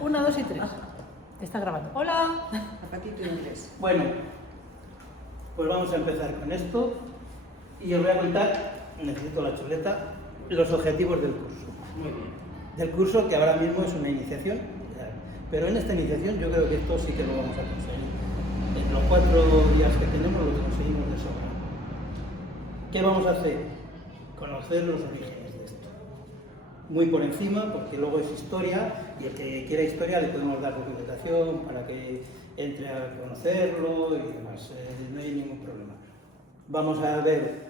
1, 2 y 3. Está grabando. Hola. Zapatito inglés. Bueno, pues vamos a empezar con esto y os voy a contar, necesito la chuleta, los objetivos del curso. Muy bien. Del curso que ahora mismo es una iniciación, pero en esta iniciación yo creo que esto sí que lo vamos a conseguir. En los 4 días que tenemos lo conseguimos de sobra. ¿Qué vamos a hacer? Conocer los orígenes de esto. Muy por encima, porque luego es historia, y el que quiera historia le podemos dar documentación para que entre a conocerlo y demás. No hay ningún problema. Vamos a ver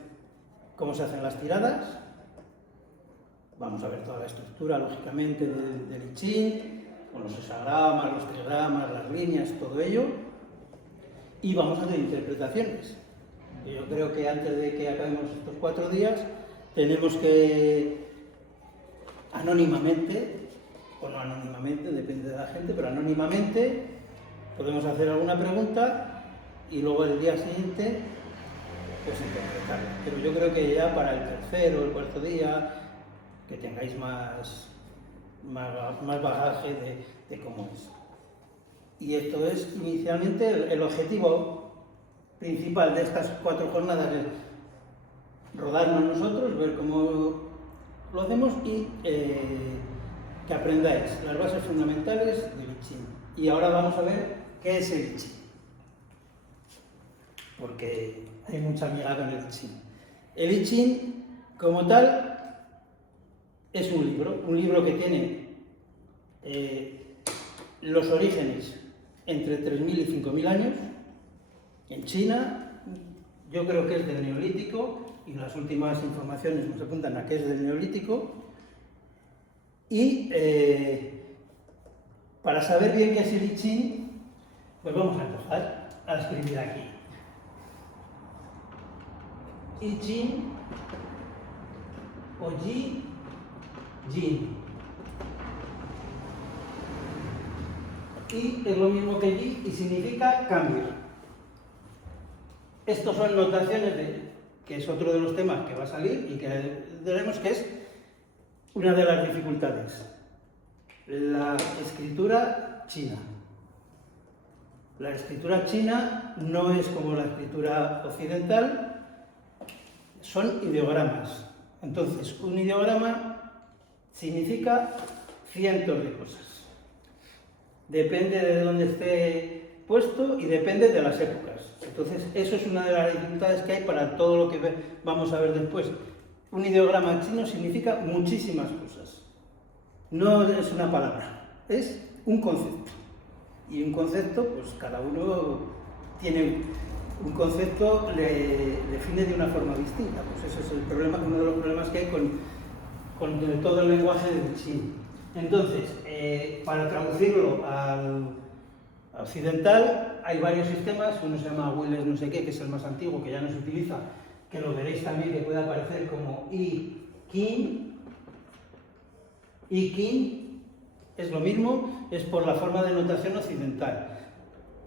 cómo se hacen las tiradas. Vamos a ver toda la estructura, lógicamente, del I Ching, con los hexagramas, los trigramas, las líneas, todo ello. Y vamos a hacer interpretaciones. Yo creo que antes de que acabemos estos 4 días, tenemos que, anónimamente, o no anónimamente, depende de la gente, pero anónimamente, podemos hacer alguna pregunta y luego el día siguiente, pues interpretarla. Pero yo creo que ya para el tercero o el 4.º día, que tengáis más bagaje de cómo es. Y esto es inicialmente el objetivo principal de estas 4 jornadas, es rodarnos nosotros, ver cómo lo hacemos y que aprendáis las bases fundamentales del I Ching. Y ahora vamos a ver qué es el I Ching, porque hay mucha amiga con el I Ching. El I Ching, como tal, es un libro que tiene los orígenes entre 3.000 y 5.000 años. En China, yo creo que es del Neolítico, y las últimas informaciones nos apuntan a que es del Neolítico. Y para saber bien qué es el I Ching, pues vamos a empezar a escribir aquí. I Ching o Ji Jin. Y es lo mismo que Yi y significa cambio. Estos son notaciones que es otro de los temas que va a salir y que veremos que es una de las dificultades. La escritura china. La escritura china no es como la escritura occidental, son ideogramas. Entonces, un ideograma significa cientos de cosas. Depende de dónde esté puesto y depende de las épocas. Entonces, eso es una de las dificultades que hay para todo lo que vamos a ver después. Un ideograma chino significa muchísimas cosas. No es una palabra, es un concepto. Y un concepto, pues cada uno tiene un concepto, le define de una forma distinta. Pues ese es el problema, uno de los problemas que hay con todo el lenguaje del chino. Entonces, para traducirlo al occidental, hay varios sistemas. Uno se llama Willis no sé qué, que es el más antiguo, que ya no se utiliza, que lo veréis también, que puede aparecer como I King. I King es lo mismo, es por la forma de notación occidental.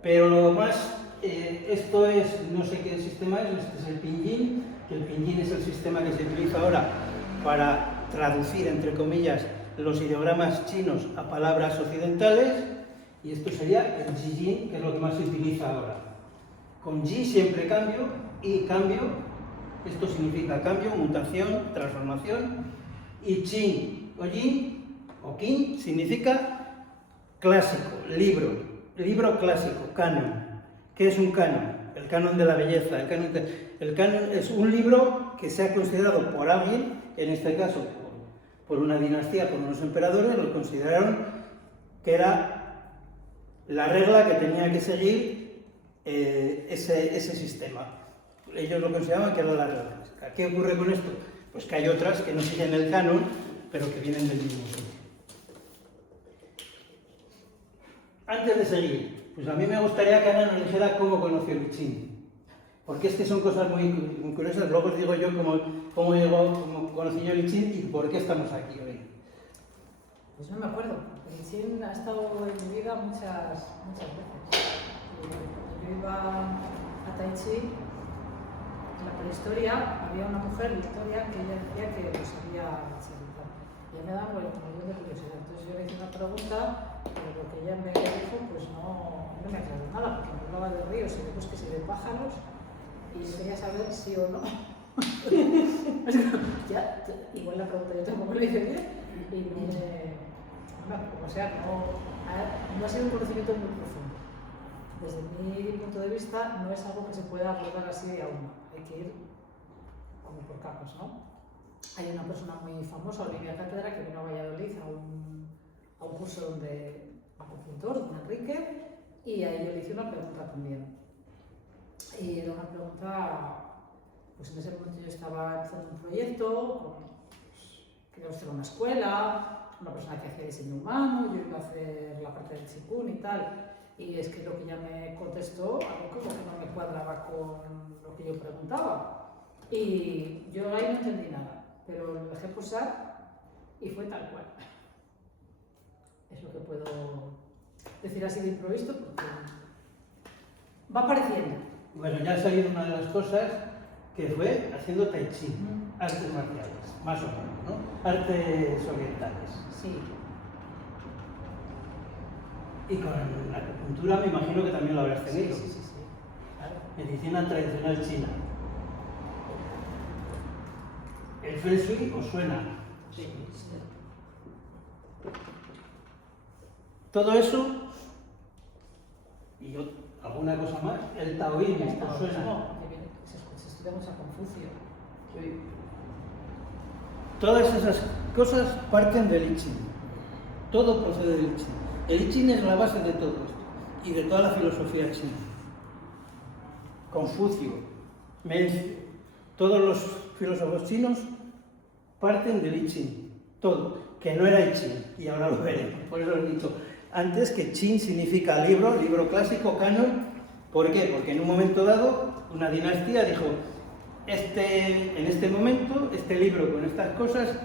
Pero lo más, esto es, no sé qué sistema es, este es el Pinyin, que el Pinyin es el sistema que se utiliza ahora para traducir, entre comillas, los ideogramas chinos a palabras occidentales, y esto sería el Jijin, que es lo que más se utiliza ahora. Con Ji siempre cambio, y cambio, esto significa cambio, mutación, transformación, y Qin o Yin o Qin significa clásico, libro clásico, canon. ¿Qué es un canon? El canon de la belleza. El canon es un libro que se ha considerado por alguien, en este caso por una dinastía, por unos emperadores, lo consideraron que era la regla que tenía que seguir ese sistema. Ellos lo consideraban que era la regla. ¿Qué ocurre con esto? Pues que hay otras que no siguen el canon, pero que vienen del mismo sitio. Antes de seguir, pues a mí me gustaría que Ana nos dijera cómo conoció el I Ching. Porque es que son cosas muy curiosas. Luego os digo yo cómo conocí yo el I Ching y por qué estamos aquí hoy. Pues no me acuerdo. El I Ching ha estado en mi vida muchas veces. Yo iba a Tai Chi. En la prehistoria había una mujer, Victoria, que ella decía que lo sabía chinizar. Y ya me da un montón de curiosidad. Entonces yo le hice una pregunta, pero lo que ella me dijo, pues no me aclaró nada, porque me hablaba de ríos y de bosques y de pájaros, y yo quería saber sí o no. Ya, igual la pregunta yo tampoco le hice bien, y o sea, no ha sido un conocimiento muy profundo. Desde mi punto de vista, no es algo que se pueda abordar así a uno, hay que ir como por capas, ¿no? Hay una persona muy famosa, Olivia Cátedra, que vino a Valladolid a un curso donde a un pintor, don Enrique, y a ello le hice una pregunta también. Y era una pregunta, pues en ese momento yo estaba empezando un proyecto, quería hacer una escuela, una persona que hacía diseño humano, yo iba a hacer la parte del chikun y tal, y es que lo que ella me contestó, algo como que no me cuadraba con lo que yo preguntaba. Y yo ahí no entendí nada, pero lo dejé posar y fue tal cual. Es lo que puedo decir así de improviso, porque va apareciendo. Bueno, ya ha salido una de las cosas que fue haciendo tai chi, artes marciales, más o menos, ¿no? Artes orientales. Sí. Y con la acupuntura me imagino que también lo habrás tenido. Sí. Claro. Medicina tradicional china. ¿El Feng Shui os suena? Sí. Todo eso, y alguna cosa más, el taoísmo os suena. Se estudia mucho a Confucio. Sí. Todas esas cosas parten del I Ching. Todo procede del I Ching. El I Ching es la base de todo esto y de toda la filosofía china. Confucio, Mencio, todos los filósofos chinos parten del I Ching. Todo, que no era I Ching, y ahora lo veremos. Por eso os he dicho antes que Ching significa libro, libro clásico, canon. ¿Por qué? Porque en un momento dado una dinastía dijo, en este momento, este libro con estas cosas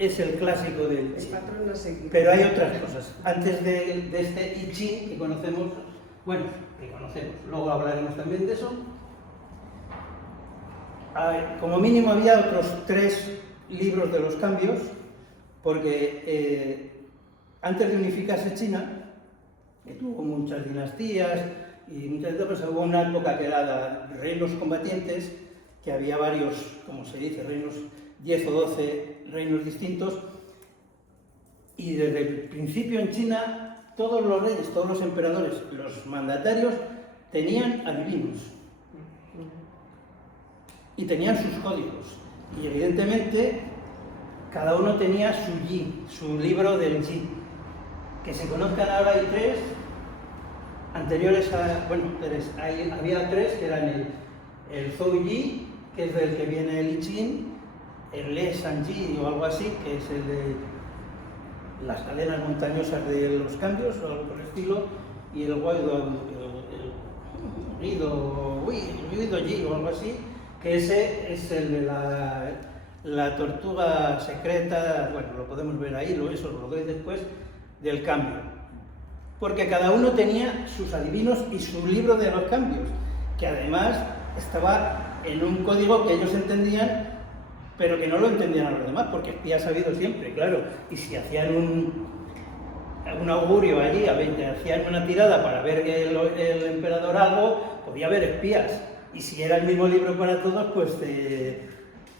es el clásico del Ching. Pero hay otras cosas. Antes de este I Ching que conocemos, luego hablaremos también de eso. Como mínimo había otros 3 libros de los cambios, porque antes de unificarse China, que tuvo muchas dinastías y muchas etapas, hubo una época que era de reinos combatientes, que había varios, como se dice, reinos, 10 o 12 reinos distintos, y desde el principio en China todos los reyes, todos los emperadores, los mandatarios tenían adivinos y tenían sus códigos, y evidentemente cada uno tenía su Yi, su libro del Yi. Que se conozcan ahora hay 3 anteriores a, había 3 que eran el Zhou Yi, que es del que viene el I Ching, el Le San Yi o algo así, que es el de las cadenas montañosas de los cambios o algo por el estilo, y el Guido Yi o algo así, que ese es el de la tortuga secreta, bueno, lo podemos ver ahí, eso lo doy después, del cambio. Porque cada uno tenía sus adivinos y su libro de los cambios, que además estaba en un código que ellos entendían, pero que no lo entendían a los demás, porque espías ha habido siempre, claro, y si hacían un augurio allí, hacían una tirada para ver el emperador algo, podía haber espías, y si era el mismo libro para todos, pues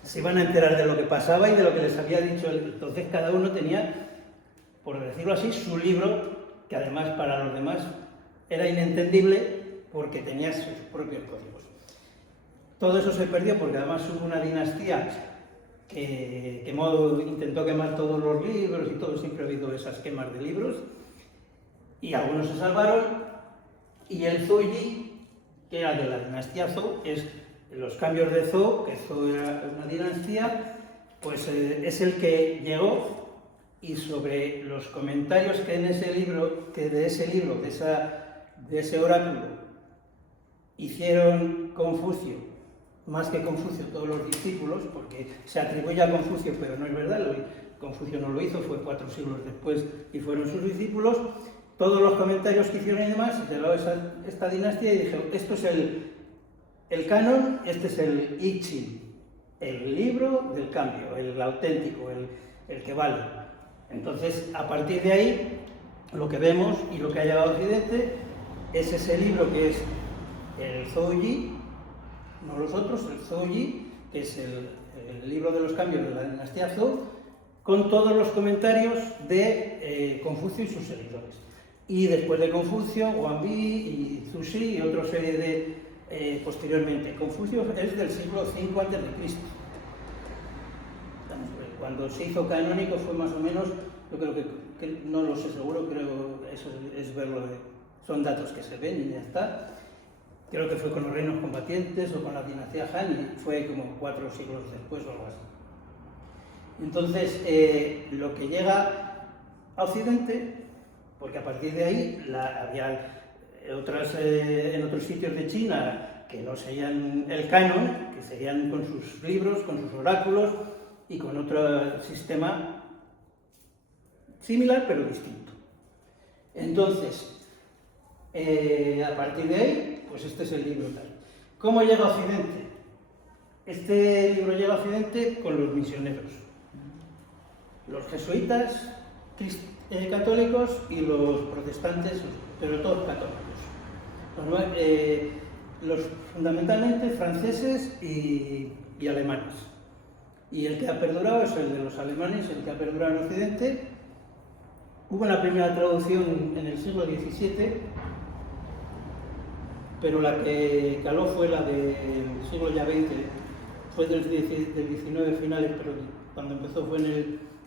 se iban a enterar de lo que pasaba y de lo que les había dicho. Entonces cada uno tenía, por decirlo así, su libro, que además para los demás era inentendible porque tenía sus propios códigos. Todo eso se perdió porque además hubo una dinastía que intentó quemar todos los libros y todo, siempre ha habido esas quemas de libros, y algunos se salvaron, y el Zhou Yi, que era de la dinastía Zhou, es los cambios de Zhou, que Zhou era una dinastía, pues es el que llegó, y sobre los comentarios que de ese libro, de ese oráculo, hicieron Confucio, más que Confucio, todos los discípulos, porque se atribuye a Confucio, pero no es verdad, Confucio no lo hizo, fue 4 siglos después y fueron sus discípulos. Todos los comentarios que hicieron y demás, se llegó esta dinastía y dijeron, esto es el canon, este es el I Ching, el libro del cambio, el auténtico, el que vale. Entonces, a partir de ahí, lo que vemos y lo que ha llegado a Occidente es ese libro que es el Zhou-Yi, no los otros, el Zhou-Yi, que es el libro de los cambios de la dinastía Zhou, con todos los comentarios de Confucio y sus seguidores. Y después de Confucio, Huangbi y Zhuxi y otra serie de posteriormente. Confucio es del siglo V a.C. Cuando se hizo canónico fue más o menos, yo creo que no lo sé seguro, creo eso es verlo, son datos que se ven y ya está. Creo que fue con los reinos combatientes o con la dinastía Han y fue como 4 siglos después o algo así. Entonces, lo que llega a Occidente, porque a partir de ahí había en otros sitios de China que no seguían el canon, que seguían con sus libros, con sus oráculos y con otro sistema similar pero distinto. Entonces, a partir de ahí, pues este es el libro tal. ¿Cómo llega a Occidente? Este libro llega a Occidente con los misioneros, los jesuitas, católicos y los protestantes, pero todos católicos. Los fundamentalmente franceses y alemanes. Y el que ha perdurado es el de los alemanes, el que ha perdurado en Occidente. Hubo una primera traducción en el siglo XVII, pero la que caló fue la del siglo ya XX, fue del XIX finales, pero cuando empezó fue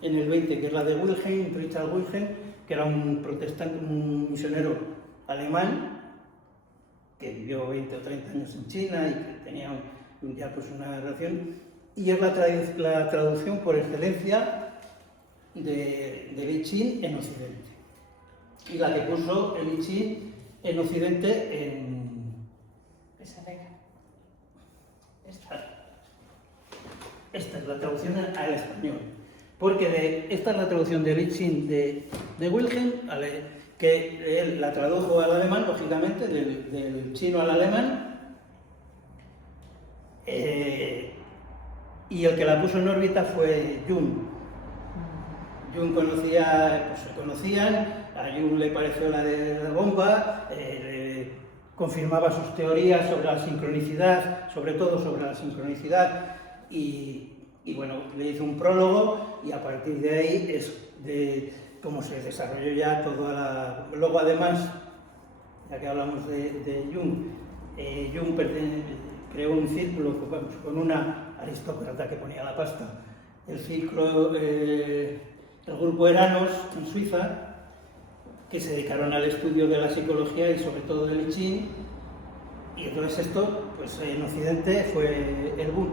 en el 20, que es la de Wilhelm, Richard Wilhelm, que era un protestante, un misionero alemán, que vivió 20 o 30 años en China y que tenía ya pues una relación, y es la traducción por excelencia de I Ching en Occidente. Y la que puso el I Ching en Occidente en... Esa regla. Esta es la traducción al español. Porque esta es la traducción del I Ching de Wilhelm, que él la tradujo al alemán, lógicamente, del chino al alemán. Y el que la puso en órbita fue Jung. Jung conocía, pues se conocían, a Jung le pareció la de la bomba, confirmaba sus teorías sobre la sincronicidad, sobre todo sobre la sincronicidad, y bueno, le hizo un prólogo y a partir de ahí es de cómo se desarrolló ya toda la... Luego además, ya que hablamos de Jung, Jung creó un círculo con una aristócrata que ponía la pasta, el grupo Eranos en Suiza, que se dedicaron al estudio de la psicología y sobre todo del I Ching, y entonces esto, pues en Occidente fue el boom.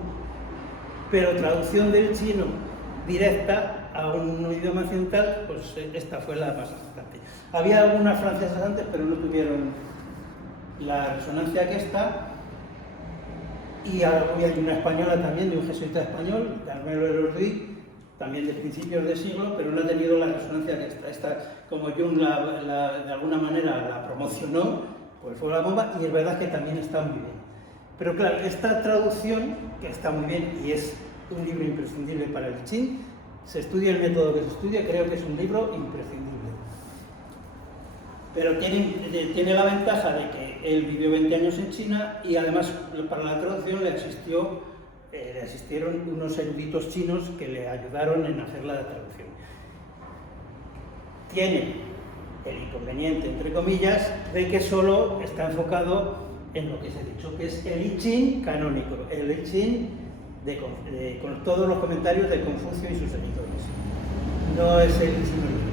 Pero traducción del chino directa a un idioma occidental, pues esta fue la más importante. Había algunas francesas antes, pero no tuvieron la resonancia que esta. Y hay una española también, de un jesuita español, Carmelo Elordi, también de principios de siglo, pero no ha tenido la resonancia que esta. Esta, como Jung de alguna manera la promocionó, pues fue la bomba, y es verdad que también está muy bien. Pero claro, esta traducción, que está muy bien y es un libro imprescindible para el I Ching, se estudia el método que se estudia, creo que es un libro imprescindible. Pero tiene la ventaja de que él vivió 20 años en China y además para la traducción le asistieron unos eruditos chinos que le ayudaron en hacer la traducción. Tiene el inconveniente, entre comillas, de que solo está enfocado en lo que se ha dicho, que es el I Ching canónico, el I Ching con todos los comentarios de Confucio y sus seguidores. No es el I Ching original.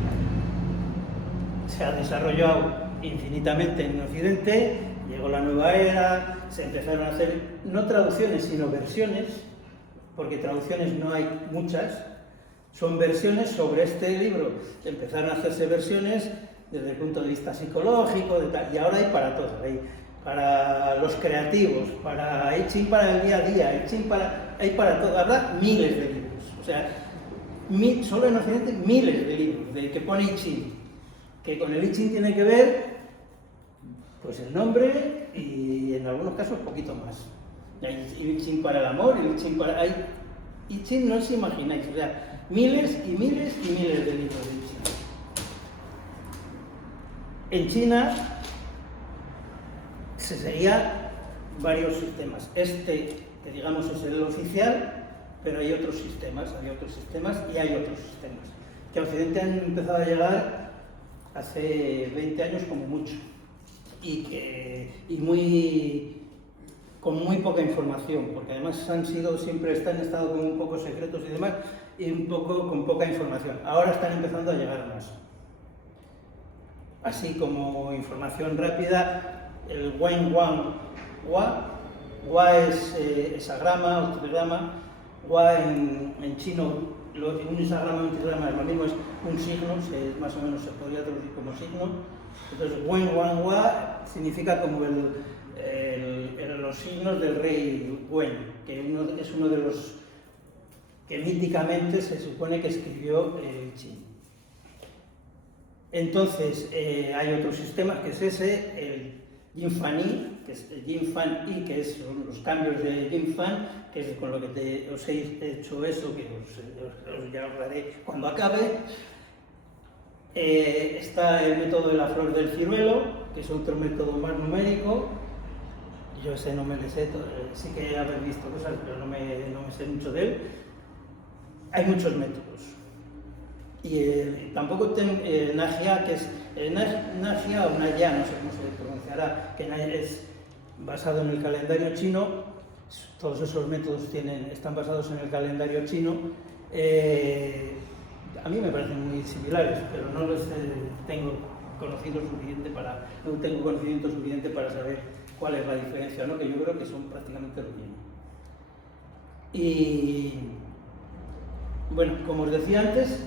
Se ha desarrollado infinitamente en Occidente, llegó la nueva era, se empezaron a hacer no traducciones, sino versiones, porque traducciones no hay muchas, son versiones sobre este libro. Empezaron a hacerse versiones desde el punto de vista psicológico, y ahora hay para todo. Para los creativos, para I Ching para el día a día, hay para todo, habrá miles de libros, o sea, solo en Occidente miles de libros de que pone I Ching, que con el I Ching tiene que ver, pues el nombre y en algunos casos poquito más. Hay I Ching para el amor, I Ching para... I Ching no os imagináis, o sea, miles y miles y miles de libros en China. En China se seguían varios sistemas. Este, que digamos es el oficial, pero hay otros sistemas y hay otros sistemas, que a Occidente han empezado a llegar hace 20 años como mucho, con muy poca información, porque además siempre han estado como un poco secretos y demás, y un poco con poca información. Ahora están empezando a llegar más. Así como información rápida, el Wen Wan Hua es hexagrama o trigrama. Hua en chino, un hexagrama y un trigrama es lo mismo, es un signo, más o menos se podría traducir como signo. Entonces, Wen Wan Hua significa como los signos del rey Wen, que es uno de los que míticamente se supone que escribió el chino. Entonces, hay otros sistemas, que es ese, el Yin Fan Yi, que es el Yin Fan Yi, que son los cambios de Yin Fan, que es con lo que os he hecho eso, que ya os daré cuando acabe. Está el método de la flor del ciruelo, que es otro método más numérico. Yo ese no me lo sé, sí que haber visto cosas, pero no me sé mucho de él. Hay muchos métodos. Y tampoco Nagia, que es Nagia o Naya, no sé cómo se pronunciará, que es basado en el calendario chino. Todos esos métodos están basados en el calendario chino. A mí me parecen muy similares, pero no tengo conocimiento suficiente para saber cuál es la diferencia, ¿no? Que yo creo que son prácticamente lo mismo. Y bueno, como os decía antes,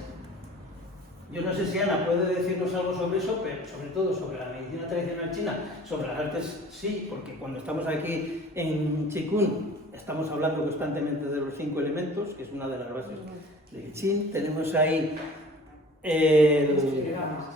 yo no sé si Ana puede decirnos algo sobre eso, pero sobre todo sobre la medicina tradicional china, sobre las artes sí, porque cuando estamos aquí en Qigong estamos hablando constantemente de los 5 elementos, que es una de las bases del Qin. Tenemos ahí los trigramas.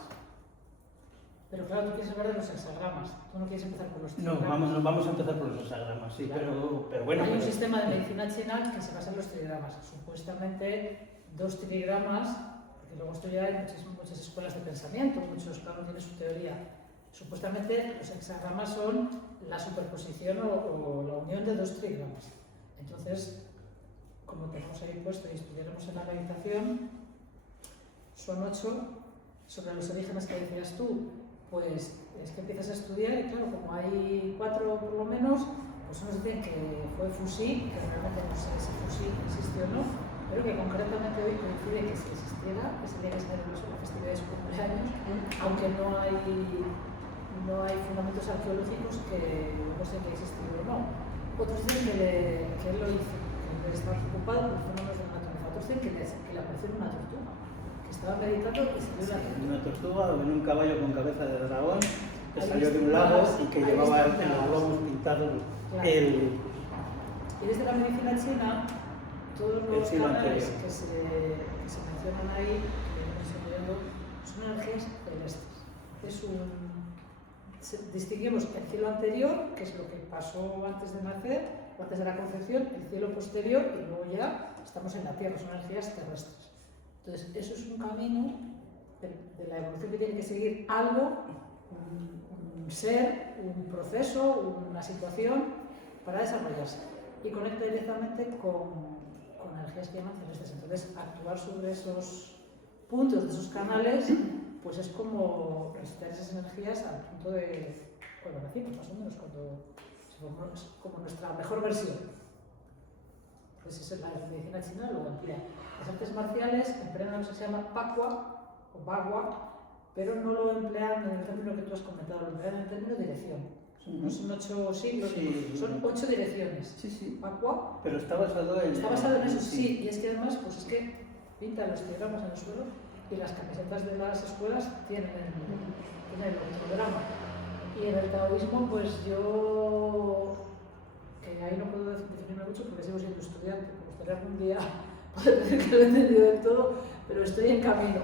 Pero claro, tú quieres hablar de los hexagramas, tú no quieres empezar por los trigramas. No, vamos a empezar por los hexagramas, sí, claro. pero bueno. Hay un sistema de medicina china que se basa en los trigramas, supuestamente 2 trigramas, porque luego esto ya hay muchas escuelas de pensamiento, cada uno tiene su teoría. Supuestamente los hexagramas son la superposición o la unión de 2 trigramas. Entonces, como tenemos ahí puesto y estudiaremos en la meditación, son 8. Sobre los orígenes que decías tú, pues es que empiezas a estudiar y claro, como hay 4 por lo menos, pues unos dicen que fue Fuxi, que realmente no sé si Fuxi existió o no, pero que concretamente hoy coincide que si existiera, ese día que se celebra la festividad de su cumpleaños, aunque no hay fundamentos arqueológicos que demuestren que existió o no. Otros dicen que él lo hizo, que estaba ocupado por fenómenos de la naturaleza. Otros dicen que le apareció una tortuga, que estaba meditando y salió una tortuga o en un caballo con cabeza de dragón que salió de un lago y que llevaba en los globos pintados Y desde la medicina china, todos los canales que se mencionan ahí, son energías celestes. Distinguimos el cielo anterior, que es lo que pasó antes de nacer, o antes de la concepción, el cielo posterior, y luego ya estamos en la Tierra, son energías terrestres. Entonces, eso es un camino de la evolución que tiene que seguir algo, un ser, un proceso, una situación para desarrollarse. Y conecta directamente con energías que llaman celestes. Entonces, actuar sobre esos puntos de esos canales, pues es como recitar esas energías al punto de cuando nacimos, más o menos, cuando es como nuestra mejor versión. Pues esa es la medicina china, lo emplea. Las artes marciales emplean algo que se llama Pakwa o Bagua, pero no lo emplean en el término que tú has comentado, lo emplean en el término dirección. No son 8 siglos, son 8 direcciones. Sí. Pakwa. Pero está basado en eso, sí. Y es que además, pues es que pintan los diagramas en el suelo y las camisetas de las escuelas tienen el octograma. Y en el taoísmo, pues yo, que ahí no puedo definirme mucho porque sigo siendo estudiante, me gustaría algún día poder decir que lo he entendido del todo, pero estoy en camino.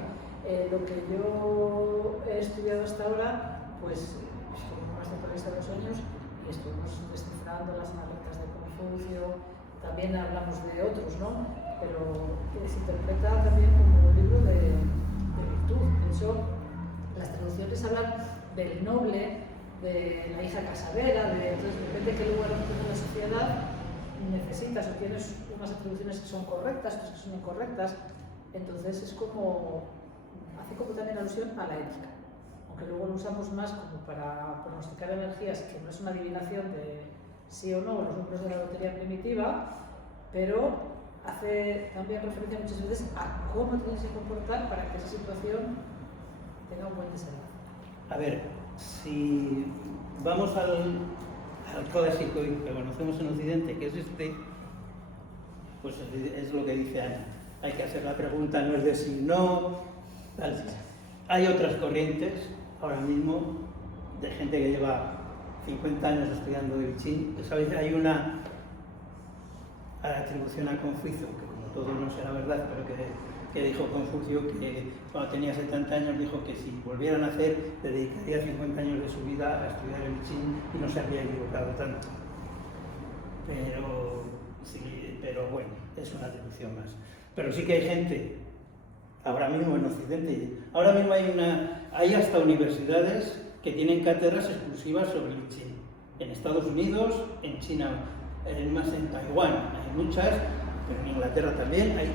Lo que yo he estudiado hasta ahora, pues soy un máster por de 2 años y estuvimos descifrando las analectas de Confucio, también hablamos de otros, ¿no? pero se interpreta también como un libro de virtud. De hecho, las traducciones hablan del noble, de la hija casadera, entonces depende de qué lugar ocupes en la sociedad, necesitas o tienes unas atribuciones que son correctas, otras que son incorrectas, entonces es como, hace como también alusión a la ética, aunque luego lo usamos más como para pronosticar energías, que no es una adivinación de sí o no, los números de la lotería primitiva, pero hace también referencia muchas veces a cómo tienes que comportar para que esa situación tenga un buen desenlace. A ver, si vamos al clásico que conocemos en Occidente, que es pues es lo que dice Ana. Hay que hacer la pregunta, no es de sí, no. Tal. Hay otras corrientes, ahora mismo, de gente que lleva 50 años estudiando I Ching. ¿Sabéis? Hay una atribución a Confucio, que como todo no será verdad, pero que dijo Confucio que cuando tenía 70 años dijo que si volviera a nacer le dedicaría 50 años de su vida a estudiar el I Ching y no se habría equivocado tanto. Pero bueno, es una atribución más. Pero sí que hay gente, ahora mismo en Occidente, ahora mismo hay hasta universidades que tienen cátedras exclusivas sobre el I Ching. En Estados Unidos, en China, más en Taiwán, hay muchas, pero en Inglaterra también hay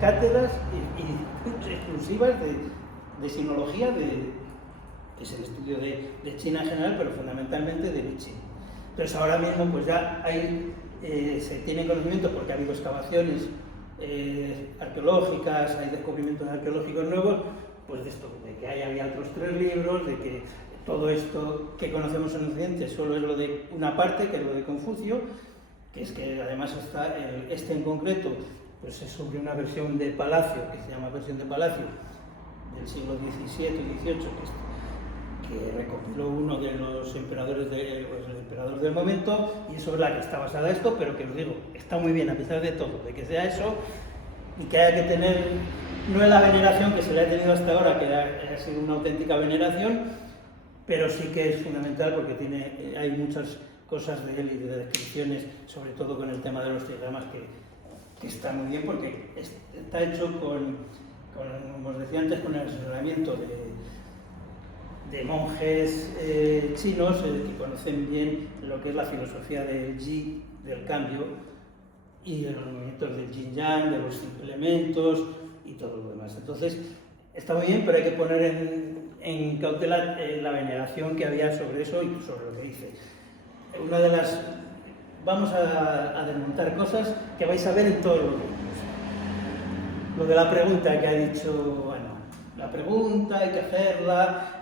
cátedras exclusivas de sinología, que es el estudio de China en general, pero fundamentalmente de I Ching. Entonces ahora mismo pues ya se tiene conocimiento porque ha habido excavaciones arqueológicas, hay descubrimientos arqueológicos nuevos, pues de esto, de que había otros 3 libros, de que todo esto que conocemos en Occidente solo es lo de una parte, que es lo de Confucio, que es que además está en concreto, pues es sobre una versión de Palacio, que se llama versión de Palacio, del siglo XVII y XVIII, que recopiló uno de los emperadores el emperador del momento, y es sobre la que está basada esto, pero que os digo, está muy bien a pesar de todo, de que sea eso, y que haya que tener, no es la veneración que se le ha tenido hasta ahora, que ha sido una auténtica veneración, pero sí que es fundamental porque hay muchas cosas de él y de descripciones, sobre todo con el tema de los diagramas, que está muy bien porque está hecho como os decía antes, con el asesoramiento de monjes chinos que conocen bien lo que es la filosofía del Yi, del cambio, y de los movimientos del Yin Yang, de los 5 elementos y todo lo demás. Entonces, está muy bien, pero hay que poner en cautela la veneración que había sobre eso y sobre lo que dice. Vamos a desmontar cosas que vais a ver en todos los libros. Lo de la pregunta que ha dicho, bueno, la pregunta hay que hacerla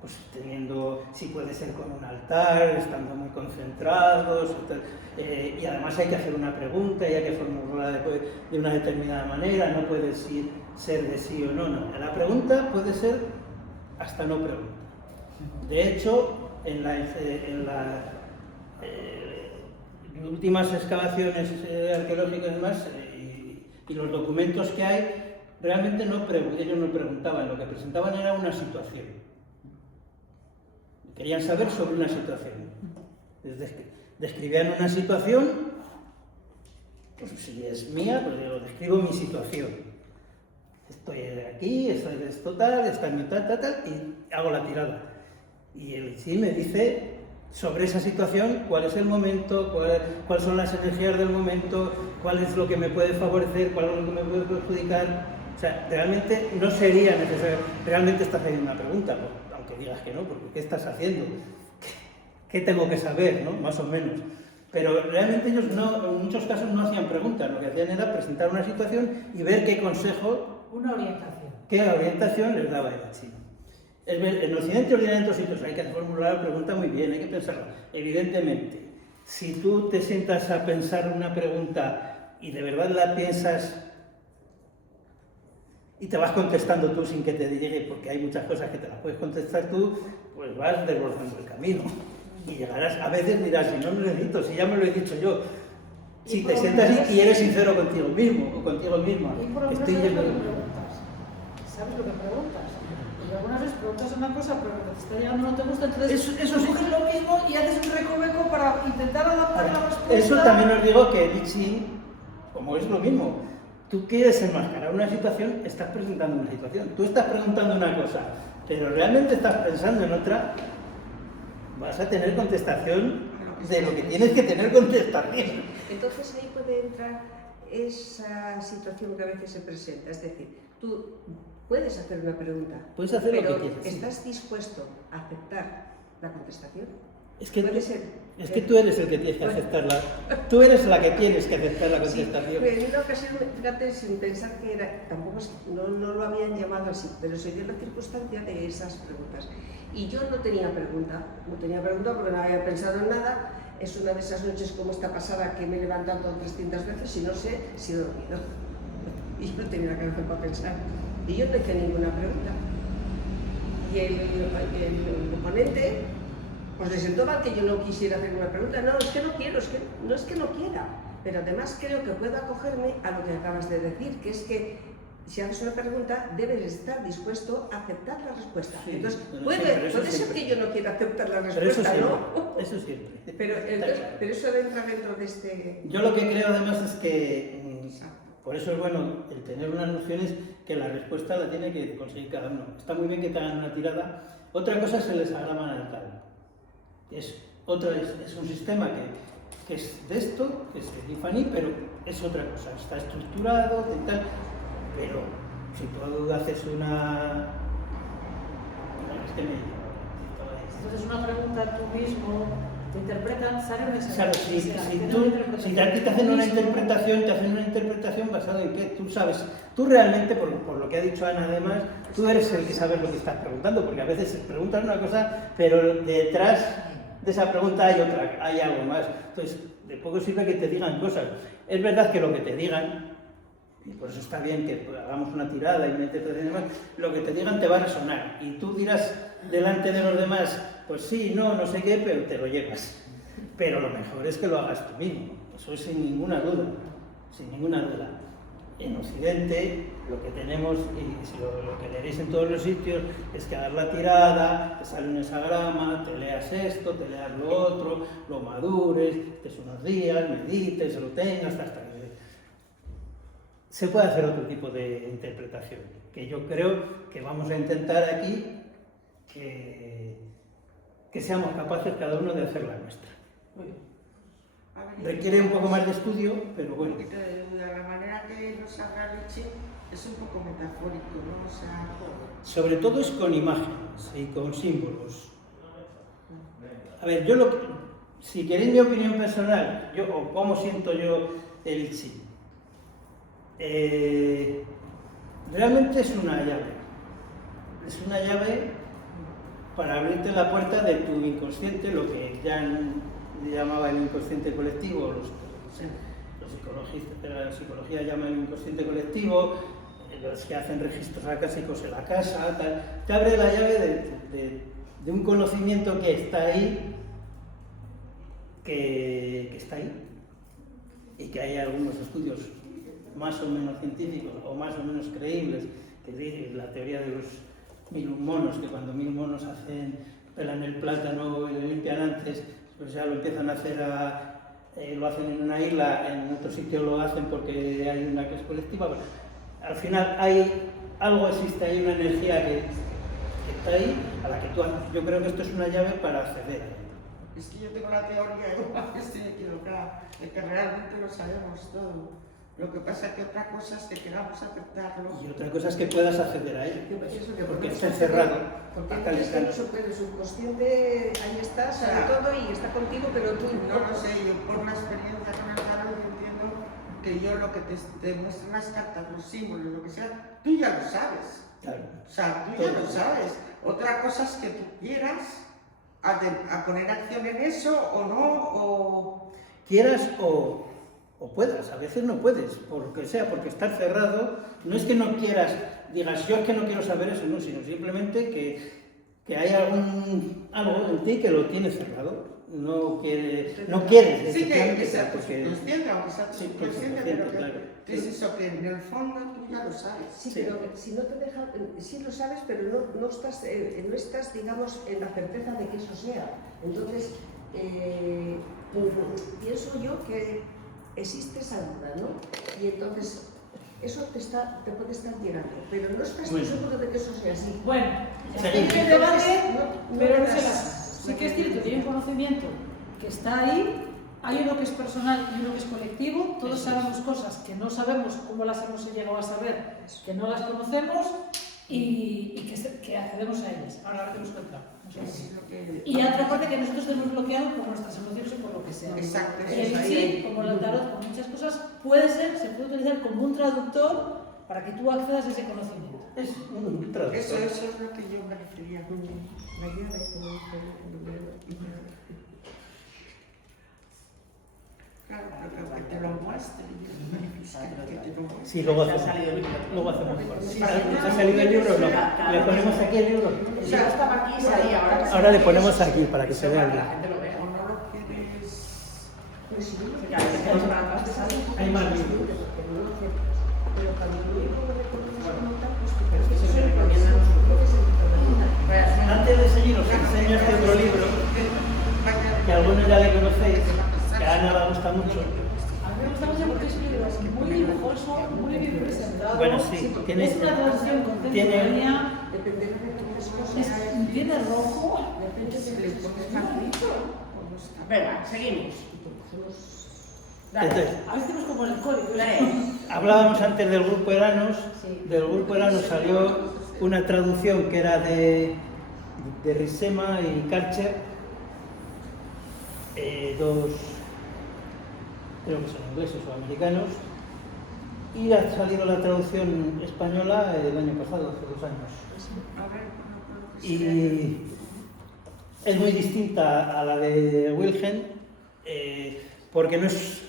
pues teniendo, si puede ser con un altar, estando muy concentrados, y además hay que hacer una pregunta y hay que formularla de una determinada manera, no puede ser de sí o no, no. La pregunta puede ser hasta no pregunta. De hecho, en las últimas excavaciones arqueológicas y más, y los documentos que hay, realmente ellos no preguntaban, lo que presentaban era una situación. Querían saber sobre una situación. Describían una situación, pues si es mía, pues yo describo mi situación. Estoy aquí, estoy de esto tal, está en mi tal, y hago la tirada. Y el sí me dice sobre esa situación cuál es el momento, cuáles son las energías del momento, cuál es lo que me puede favorecer, cuál es lo que me puede perjudicar. O sea, realmente no sería necesario, realmente estás haciendo una pregunta, aunque digas que no, porque ¿qué estás haciendo? ¿Qué tengo que saber, no? Más o menos. Pero realmente ellos en muchos casos no hacían preguntas, lo que hacían era presentar una situación y ver qué consejo, una orientación. ¿Qué orientación les daba el chino? En Occidente o en otros sitios hay que formular la pregunta muy bien, hay que pensarla. Evidentemente, si tú te sientas a pensar una pregunta y de verdad la piensas y te vas contestando tú sin que te llegue, porque hay muchas cosas que te las puedes contestar tú, pues vas desbordando el camino. Y llegarás, a veces dirás, si no lo necesito, si ya me lo he dicho yo. Si te sientas y eres sincero contigo mismo o contigo misma. Y por lo menos sabes lo que preguntas. ¿Sabes lo que preguntas? Y algunas veces preguntas una cosa, pero lo que te está llegando no te gusta, entonces eso sí. coges lo mismo y haces un recoveco para intentar adaptar la respuesta. Eso también os digo que el I Ching como es lo mismo. Tú quieres enmascarar una situación, estás presentando una situación. Tú estás preguntando una cosa, pero realmente estás pensando en otra, vas a tener contestación de lo que tienes que tener contestación. Entonces ahí puede entrar esa situación que a veces se presenta, es decir, tú puedes hacer una pregunta, Puedes hacer pero lo que quieras. ¿estás dispuesto a aceptar la contestación? Es que, Puede ser. es que tú eres el que tienes que aceptarla. Tú eres la que tienes que aceptar la Sí, contestación. en una ocasión, fíjate, sin pensar que era, tampoco no lo habían llamado así, pero se dio la circunstancia de esas preguntas. Y yo no tenía pregunta porque no había pensado en nada. Es una de esas noches como esta pasada que me he levantado 300 veces y no sé si he dormido. Y yo no tenía la cabeza para pensar. Y yo no hice ninguna pregunta. Y el oponente, pues le sentó mal que yo no quisiera hacer una pregunta. No, es que no quiero, no es que no quiera. Pero además creo que puedo acogerme a lo que acabas de decir, que es que si haces una pregunta, debes estar dispuesto a aceptar la respuesta. Sí, entonces, bueno, puede ser siempre. que yo no quiera aceptar la Pero respuesta, ¿no? eso siempre. Pero eso entra dentro de este... Yo lo que creo además es que, por eso es bueno el tener unas nociones que la respuesta la tiene que conseguir cada uno. Está muy bien que te hagan una tirada. Otra cosa es el hexagrama mental. Es un sistema que es de esto, que es de Tiffany, pero es otra cosa. Está estructurado, de tal. Pero si tú haces una... Entonces una pregunta tú mismo, te interpretan, sale de Claro, si a ti te hacen una interpretación basada en que tú sabes, tú realmente, por lo que ha dicho Ana además, tú eres el que sabe lo que estás preguntando, porque a veces preguntas una cosa, pero detrás de esa pregunta hay algo más. Entonces, de poco sirve que te digan cosas. Es verdad que lo que te digan, y por eso está bien que hagamos una tirada y una interpretación y demás, lo que te digan te va a resonar y tú dirás delante de los demás, pues sí, no sé qué, pero te lo llevas. Pero lo mejor es que lo hagas tú mismo, eso es sin ninguna duda, sin ninguna duda. En Occidente lo que tenemos, y lo que leeréis en todos los sitios, es que hagas la tirada, te sale un hexagrama, te leas esto, te leas lo otro, lo madures, estés unos días, medites, lo tengas, hasta que... Se puede hacer otro tipo de interpretación, que yo creo que vamos a intentar aquí que seamos capaces cada uno de hacer la nuestra. Requiere un poco más de estudio, pero bueno. La manera que nos habla Richie es un poco metafórico, ¿no? O sea, sobre todo es con imágenes y con símbolos. A ver, si queréis mi opinión personal, o cómo siento yo el chi, realmente es una llave. Es una llave para abrirte la puerta de tu inconsciente, lo que ya llamaba el inconsciente colectivo, la psicología llama el inconsciente colectivo, los que hacen registros acásicos en la casa, tal. Te abre la llave de un conocimiento que está ahí, que está ahí, y que hay algunos estudios más o menos científicos o más o menos creíbles, que dicen la teoría de los 1000 monos, que cuando 1000 monos pelan el plátano y lo limpian antes, pues ya lo empiezan a hacer lo hacen en una isla, en otro sitio lo hacen porque hay una que es colectiva. Bueno, al final existe ahí una energía que está ahí, a la que yo creo que esto es una llave para acceder. es que yo tengo la teoría, igual que estoy equivocada, de que realmente lo sabemos todo. Lo que pasa es que otra cosa es que queramos aceptarlo. Y otra cosa es que puedas acceder a ello, porque está encerrado. Porque es que el subconsciente ahí está, sabe todo y está contigo, pero tú no lo sé. Yo por la experiencia con el tarot entiendo que yo lo que te muestran las cartas, los símbolos, lo que sea, tú ya lo sabes. Claro. O sea, tú ya lo sabes. Otra cosa es que tú quieras a poner acción en eso o no, o... Quieras o puedas, a veces no puedes, por lo que sea, porque estar cerrado, no es que no quieras, digas yo es que no quiero saber eso, no, sino simplemente que hay algo en ti que lo tiene cerrado, no quieres. Sí, que sea consciente, aunque sea consciente, pero claro. Que es eso, que en el fondo tú ya lo sabes. Sí, pero si no te deja, sí lo sabes, pero no estás, digamos, en la certeza de que eso sea. Entonces, pienso yo que existe esa duda, ¿no? Y entonces eso te puede estar llegando, pero no estás seguro de que eso sea así. Bueno, Seguimos. el debate, pero no das- se las. Sí que es cierto que hay un conocimiento que está ahí, hay uno que es personal y uno que es colectivo, todos sabemos cosas que no sabemos cómo las hemos llegado a saber, que no las conocemos y que accedemos a ellas. Ahora te lo explico. Es lo que- Y otra parte que nosotros tenemos bloqueado por nuestras emociones o por lo que sea. Exacto, Y el sí, como el tarot, con muchas cosas, se puede utilizar como un traductor para que tú accedas a ese conocimiento. Es un traductor. Eso es lo que yo me refería. La llave, como dice el Claro, pero que te lo muestre, que te lo muestre. Sí, luego Se ha hacemos. salido el libro. Luego hacemos. Sí, ¿Ha salido el libro o no? ¿Le ponemos aquí el libro? El libro estaba aquí y salía, ahora Ahora le ponemos aquí para que se vea para que la bien. gente lo vea. O no lo quieres. Porque a veces tenemos para atrás te sale. Hay más libros. Pero cuando lo único que reconoces como tal, pues tú Pero es que crees eso se que recomienda es en los una Antes de seguir, os enseño este otro libro, que algunos ya le conocéis, que a Ana le gusta mucho. A mí me gusta mucho porque es un libro muy dibujoso, muy bien presentado. Bueno, sí, tiene- es una traducción contemporánea, Depende de las cosas. tiene rojo. Depende de Le las pones cosas. tantito, o no está. Venga, seguimos. Dale. Entonces, A veces tenemos como el código. Lee. hablábamos antes del grupo Eranos. Sí. Del grupo Eranos salió una traducción que era de Risema y Karcher, dos, creo que son ingleses o americanos, y ha salido la traducción española el año pasado, hace 2 años. A ver, no, Y es muy distinta a la de Wilhelm, porque no es...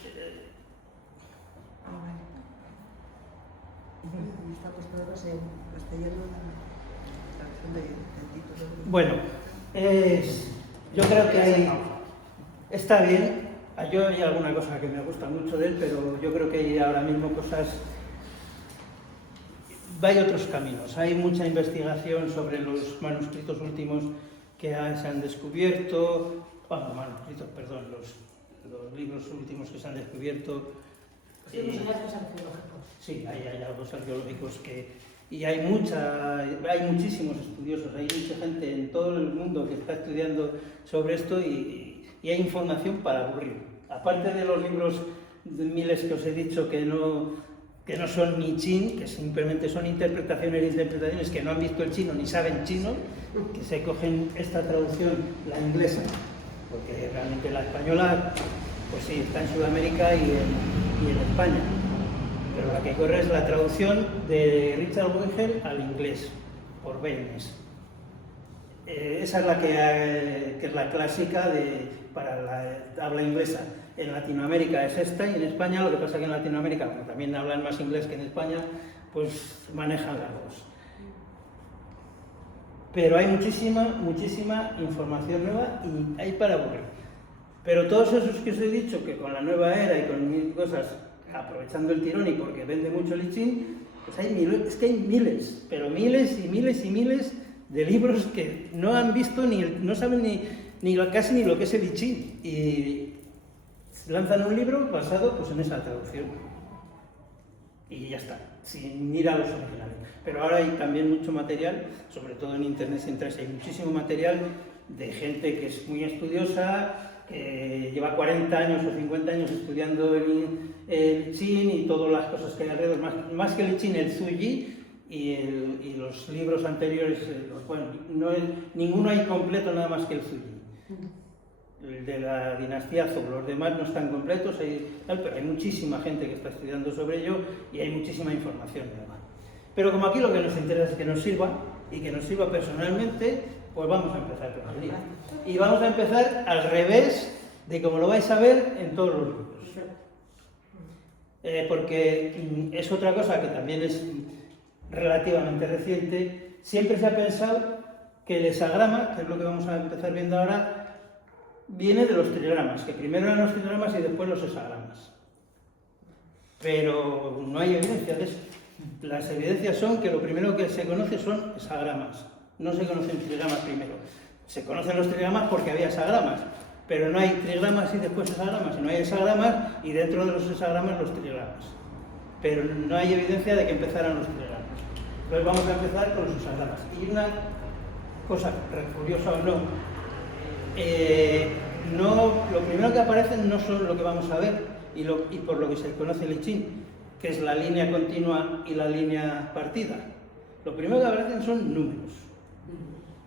Está puesto además en castellano la traducción del título. Bueno, yo creo que está bien. Yo hay alguna cosa que me gusta mucho de él, pero yo creo que hay ahora mismo cosas... Hay otros caminos. Hay mucha investigación sobre los manuscritos últimos que se han descubierto. Bueno, manuscritos, perdón, los libros últimos que se han descubierto. Los hallazgos arqueológicos. Sí, hay hallazgos arqueológicos y hay muchísimos estudiosos, hay mucha gente en todo el mundo que está estudiando sobre esto y hay información para aburrir. Aparte de los libros de miles que os he dicho que no son ni chin, que simplemente son interpretaciones que no han visto el chino ni saben chino, que se cogen esta traducción, la inglesa, porque realmente la española, pues sí, está en Sudamérica y en España. Pero la que corre es la traducción de Richard Wilhelm al inglés, por Baines. Esa es la que es la clásica para la habla inglesa. En Latinoamérica es esta y en España, lo que pasa que en Latinoamérica, como también hablan más inglés que en España, pues manejan las dos. Pero hay muchísima información nueva y hay para aburrir. Pero todos esos que os he dicho, que con la nueva era y con mil cosas, aprovechando el tirón y porque vende mucho el I Ching, pues es que hay miles, pero miles y miles y miles de libros que no han visto no saben casi ni lo que es el I Ching. Y lanzan un libro basado pues, en esa traducción. Y ya está, sin ir a los originales. Pero ahora hay también mucho material, sobre todo en internet, si entras, hay muchísimo material de gente que es muy estudiosa, que lleva 40 años o 50 años estudiando el Chin y todas las cosas que hay alrededor, más que el Chin, el Zuyi y los libros anteriores, bueno, ninguno hay completo nada más que el Zuyi. El de la dinastía Zhou, los demás no están completos, pero hay muchísima gente que está estudiando sobre ello y hay muchísima información nueva. Pero como aquí lo que nos interesa es que nos sirva y que nos sirva personalmente, pues vamos a empezar con el libro. Y vamos a empezar al revés de como lo vais a ver en todos los libros. Porque es otra cosa que también es relativamente reciente. Siempre se ha pensado que el hexagrama, que es lo que vamos a empezar viendo ahora, viene de los trigramas, que primero eran los trigramas y después los hexagramas. Pero no hay evidencia de eso. Las evidencias son que lo primero que se conoce son hexagramas. No se conocen trigramas primero. Se conocen los trigramas porque había hexagramas, pero no hay trigramas y después hexagramas, sino hay hexagramas y dentro de los hexagramas los trigramas. Pero no hay evidencia de que empezaran los trigramas. Entonces vamos a empezar con los hexagramas. Y una cosa, curiosa o no, lo primero que aparecen no son lo que vamos a ver y por lo que se conoce el I Ching, que es la línea continua y la línea partida. Lo primero que aparecen son números.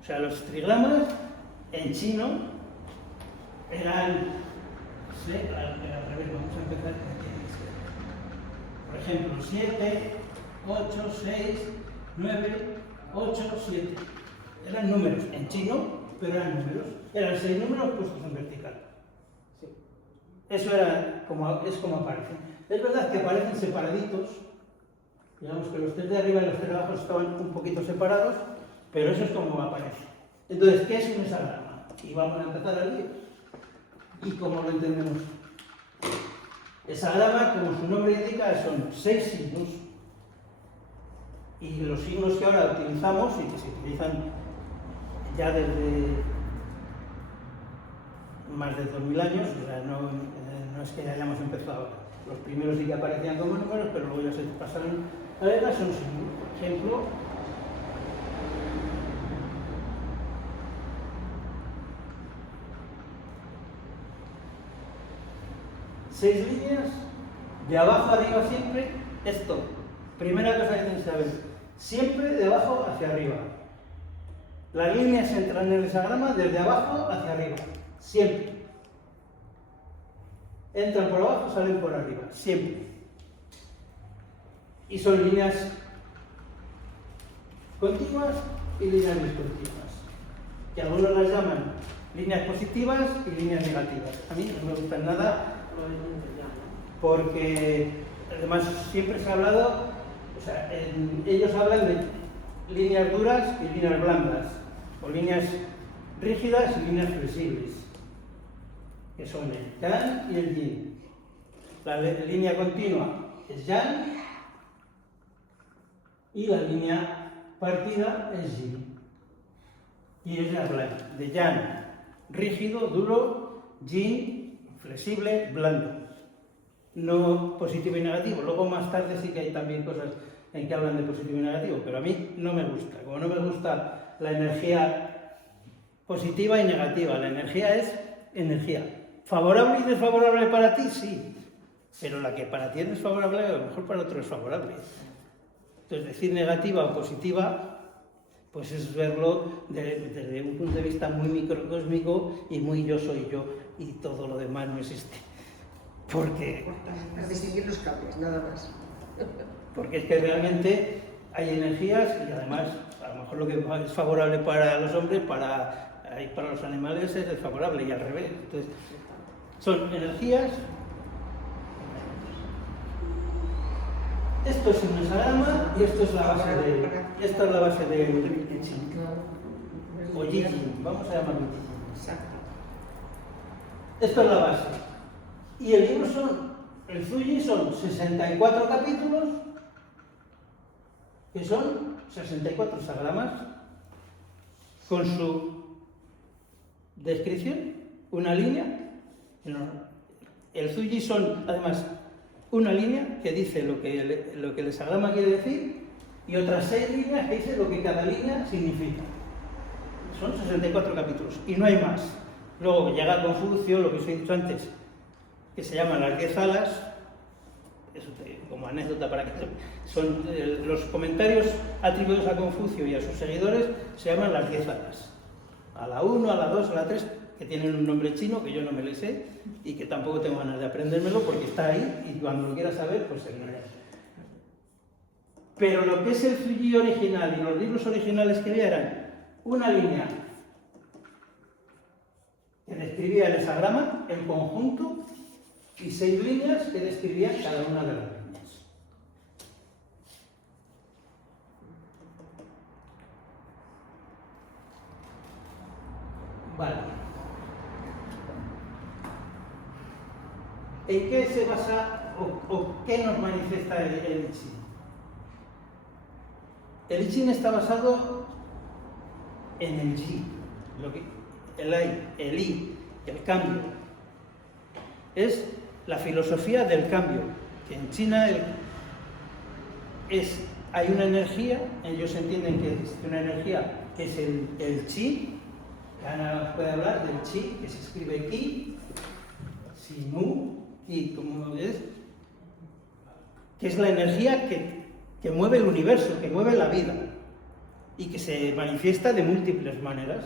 O sea, los trigramas en chino eran... al revés, vamos a empezar aquí. Por ejemplo, 7, 8, 6, 9, 8, 7. Eran números en chino, pero eran números. Eran 6 números puestos en vertical. Eso es como aparecen. Es verdad que aparecen separaditos. Digamos que los 3 de arriba y los 3 de abajo estaban un poquito separados, pero eso es como aparece. Entonces, ¿qué es un hexagrama? Y vamos a empezar al lío. ¿Y cómo lo entendemos? Hexagrama, como su nombre indica, son 6 signos. Y los signos que ahora utilizamos y que se utilizan ya desde más de 2000 años, o sea, no es que hayamos empezado ahora. Los primeros sí que aparecían como números, pero luego ya se pasaron a letras, son signos. Por ejemplo, seis líneas, de abajo arriba siempre, esto. Primera cosa que tienes que saber, siempre de abajo hacia arriba. Las líneas entran en el hexagrama desde abajo hacia arriba, siempre. Entran por abajo, salen por arriba, siempre. Y son líneas continuas y líneas discontinuas, que algunos las llaman líneas positivas y líneas negativas. A mí no me gustan nada porque además siempre se ha hablado, o sea, ellos hablan de líneas duras y líneas blandas, o líneas rígidas y líneas flexibles, que son el yang y el yin. La línea continua es yang y la línea partida es yin. Y ellos hablan de yang rígido, duro, yin flexible, blando. No positivo y negativo. Luego más tarde sí que hay también cosas en que hablan de positivo y negativo, pero a mí no me gusta. Como no me gusta la energía positiva y negativa, la energía es energía. ¿Favorable y desfavorable para ti? Sí. Pero la que para ti es desfavorable, a lo mejor para otro es favorable. Entonces, decir negativa o positiva, pues es verlo desde un punto de vista muy microcósmico y muy yo soy yo y todo lo demás no existe. Porque Para distinguir los cables, nada más. Porque es que realmente hay energías y además a lo mejor lo que es favorable para los hombres, para los animales es desfavorable y al revés. Entonces, son energías. Esto es un hexagrama y esto es la base del Ching. O Yi-Jing, vamos a llamarlo Yi-Jing. Exacto. Esto es la base. Y el libro el Zuyi son 64 capítulos, que son 64 hexagramas, con su descripción, una línea. El Zuyi son, además, una línea que dice lo que el hexagrama quiere decir y otras 6 líneas que dicen lo que cada línea significa. Son 64 capítulos y no hay más. Luego llega Confucio, lo que os he dicho antes, que se llaman las 10 alas, eso como anécdota para que son los comentarios atribuidos a Confucio y a sus seguidores se llaman las 10 alas. A la 1, a la 2, a la 3, que tienen un nombre chino que yo no me le sé y que tampoco tengo ganas de aprendérmelo porque está ahí y cuando lo quiera saber, pues se lo haré. Pero lo que es el Zuyi original y los libros originales que había eran una línea que describía el hexagrama, el conjunto, y 6 líneas que describían cada una de las líneas. Vale. ¿En qué se basa o qué nos manifiesta el I Ching? El I Ching está basado en el Yi, el I el cambio. Es la filosofía del cambio, que en China hay una energía, ellos entienden que existe una energía que es el chi, que Ana puede hablar del chi, que se escribe ki, si nu, ki, como es, que es la energía que mueve el universo, que mueve la vida y que se manifiesta de múltiples maneras.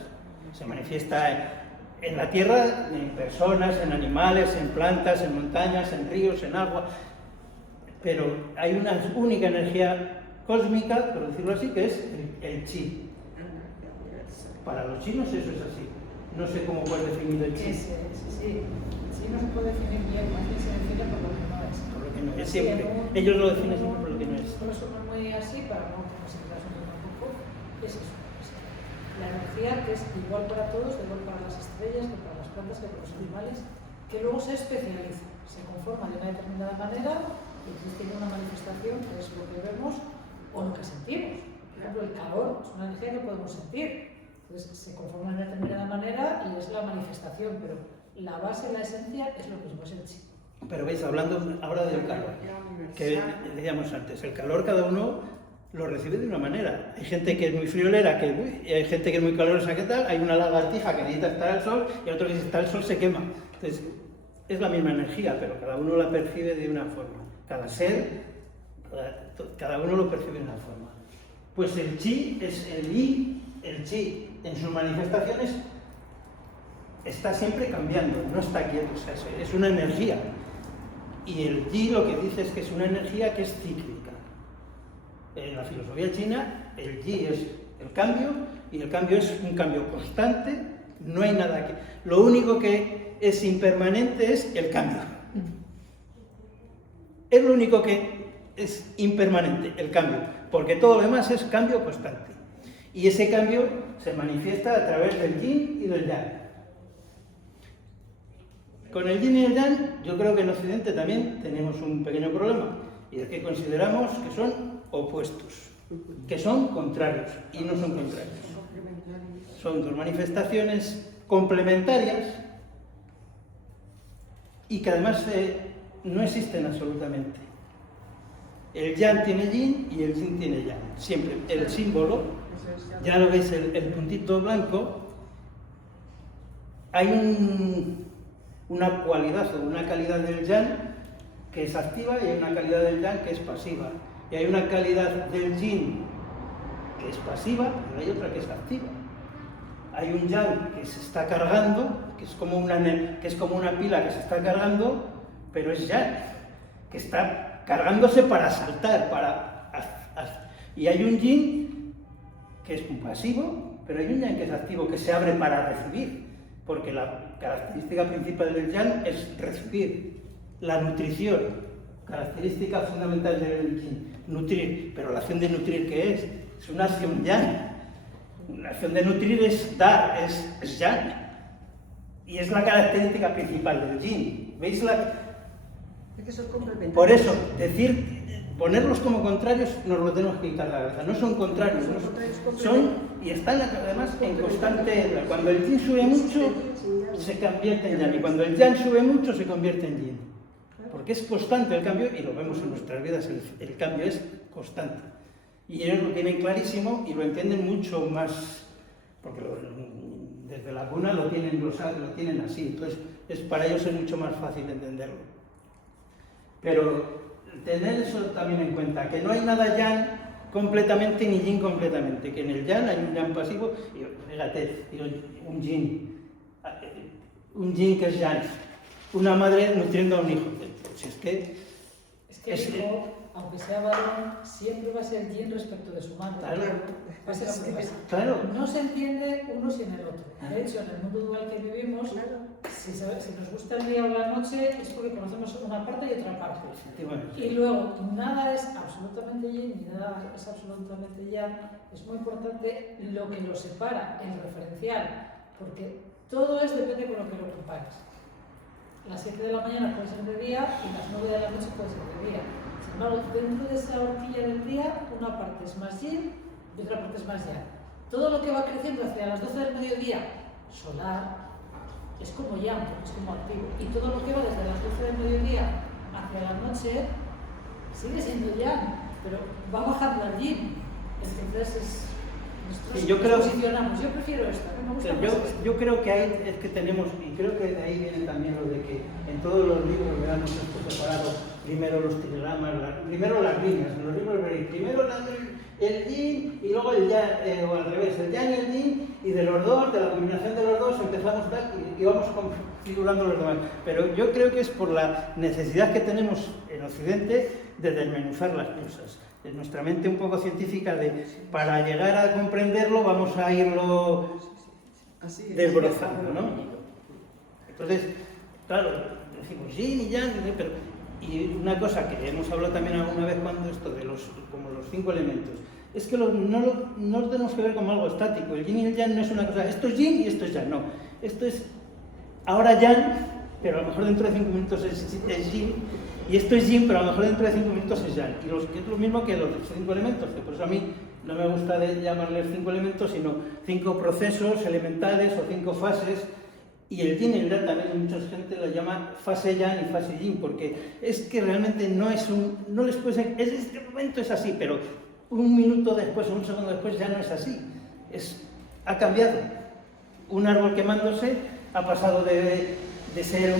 Se manifiesta en la tierra, en personas, en animales, en plantas, en montañas, en ríos, en agua, pero hay una única energía cósmica, por decirlo así, que es el chi. Para los chinos eso es así. No sé cómo puedes definir el chi. Sí. Sí, no se puede definir bien, más bien se define por lo que no es. Por lo que no es, siempre. Ellos lo definen siempre por lo que no es. Por eso no es muy así, para no considerar eso tampoco, es eso. La energía que es igual para todos, igual para las estrellas, que para las plantas, que para los animales, que luego se especializa, se conforma de una determinada manera y existe una manifestación que es lo que vemos o lo que sentimos. Por ejemplo, el calor es una energía que podemos sentir. Entonces se conforma de una determinada manera y es la manifestación, pero la base, la esencia es lo mismo, es el chi. Pero veis, hablando ahora del calor, que decíamos antes, el calor cada uno lo recibe de una manera. Hay gente que es muy friolera, y hay gente que es muy calurosa, ¿qué tal? Hay una lagartija que necesita estar al sol y otro que si está al sol se quema. Entonces, es la misma energía, pero cada uno la percibe de una forma. Cada ser, cada uno lo percibe de una forma. Pues el chi es el yi, el chi en sus manifestaciones está siempre cambiando, no está quieto, o sea, es una energía. Y el yi lo que dice es que es una energía que es cíclica. En la filosofía china, el yi es el cambio, y el cambio es un cambio constante, no hay nada que... Lo único que es impermanente es el cambio. Es lo único que es impermanente, el cambio, porque todo lo demás es cambio constante. Y ese cambio se manifiesta a través del yin y del yang. Con el yin y el yang, yo creo que en Occidente también tenemos un pequeño problema, y es que consideramos que son opuestos, que son contrarios, y no son contrarios. Son dos manifestaciones complementarias y que además no existen absolutamente. El yang tiene yin y el yin tiene yang. Siempre el símbolo, ya lo veis, el puntito blanco, hay una cualidad o una calidad del yang que es activa y hay una calidad del yang que es pasiva. Y hay una calidad del yin que es pasiva, pero hay otra que es activa. Hay un yang que se está cargando, que es como una pila que se está cargando, pero es yang, que está cargándose para saltar, y hay un yin que es un pasivo, pero hay un yang que es activo, que se abre para recibir, porque la característica principal del yang es recibir, la nutrición, característica fundamental del yin, nutrir. Pero la acción de nutrir, ¿qué es? Es una acción yang. La acción de nutrir es dar, es yang. Y es la característica principal del yin. ¿Veis Es que son complementarios. Por eso, ponerlos como contrarios nos lo tenemos que quitar de la cabeza. No son contrarios, son y están además en constante. Cuando el yin sube mucho, se convierte en yang. Y cuando el yang sube mucho, se convierte en yin. Porque es constante el cambio, y lo vemos en nuestras vidas, el cambio es constante. Y ellos lo tienen clarísimo y lo entienden mucho más, porque desde la cuna lo tienen así, entonces para ellos es mucho más fácil entenderlo. Pero tener eso también en cuenta, que no hay nada yang completamente ni yin completamente, que en el yang hay un yang pasivo, y fíjate, un yin que es yang, una madre nutriendo a un hijo. Si es que el hijo, aunque sea varón, siempre va a ser yin respecto de su madre. Claro. Va a ser lo que pasa. Claro. No se entiende uno sin el otro. De hecho, en el mundo dual que vivimos, si nos gusta el día o la noche, es porque conocemos una parte y otra parte. Y luego, nada es absolutamente yin ni nada es absolutamente yang. Es muy importante lo que lo separa, el referencial, porque todo depende con lo que lo compares. Las 7 de la mañana puede ser de día y las 9 de la noche puede ser de día. Sin embargo, dentro de esa horquilla del día, una parte es más yin y otra parte es más yang. Todo lo que va creciendo hacia las 12 del mediodía, solar, es como yang, es como activo. Y todo lo que va desde las 12 del mediodía hacia la noche sigue siendo yang, pero va bajando al yin. Entonces nosotros Sí, yo creo- nos posicionamos. Yo prefiero esta, me gusta más esta. Yo creo que ahí es que tenemos, y creo que de ahí viene también lo de que en todos los libros veamos esto separado, primero los trigramas, primero las líneas, en los libros veréis primero el yin y luego el yang, o al revés, el yang y el yin, y de los dos, de la combinación de los dos, empezamos tal y vamos configurando los demás. Pero yo creo que es por la necesidad que tenemos en Occidente de desmenuzar las cosas. En nuestra mente un poco científica de, para llegar a comprenderlo, vamos a irlo Así es. desbrozando, ¿no? Entonces, claro, decimos yin y yang, pero y una cosa que hemos hablado también alguna vez cuando esto de como los 5 elementos, es que no lo tenemos que ver como algo estático. El yin y el yang no es una cosa, esto es yin y esto es yang, no. Esto es ahora yang, pero a lo mejor dentro de 5 minutos es yin, y esto es yin, pero a lo mejor dentro de 5 minutos es yang. Y que es lo mismo que los 5 elementos, que por eso a mí no me gusta llamarles 5 elementos, sino 5 procesos elementales o 5 fases. Y el yin y el yang también mucha gente lo llama fase yang y fase yin, porque es que realmente no les puede ser, en este momento es así, pero un minuto después o un segundo después ya no es así. Ha cambiado. Un árbol quemándose ha pasado de ser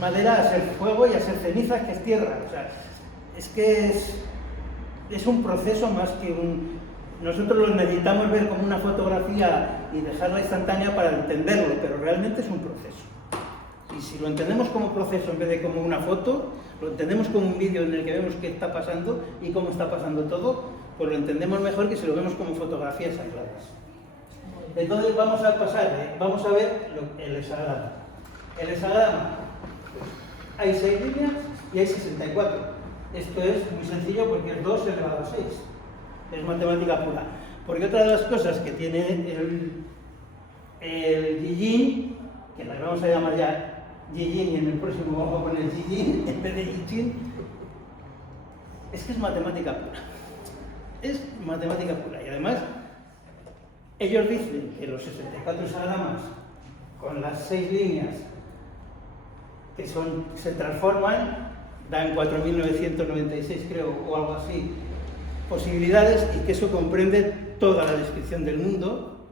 madera a ser fuego y a ser cenizas, que es tierra. O sea, es que es un proceso más que nosotros lo necesitamos ver como una fotografía y dejarla instantánea para entenderlo, pero realmente es un proceso. Y si lo entendemos como proceso en vez de como una foto, lo entendemos como un vídeo en el que vemos qué está pasando y cómo está pasando todo, pues lo entendemos mejor que si lo vemos como fotografías aisladas. Entonces vamos a ver el hexagrama. El hexagrama, pues, hay 6 líneas y hay 64. Esto es muy sencillo porque es 2 elevado a 6. Es matemática pura. Porque otra de las cosas que tiene el Yi-Yin, que la vamos a llamar ya Yi-Yin y en el próximo vamos a poner Yi-Yin en vez de Yi-Yin, es que es matemática pura. Es matemática pura. Y además, ellos dicen que los 64 hexagramas con las 6 líneas que se transforman, dan 4.996 creo, o algo así, posibilidades, y que eso comprende toda la descripción del mundo,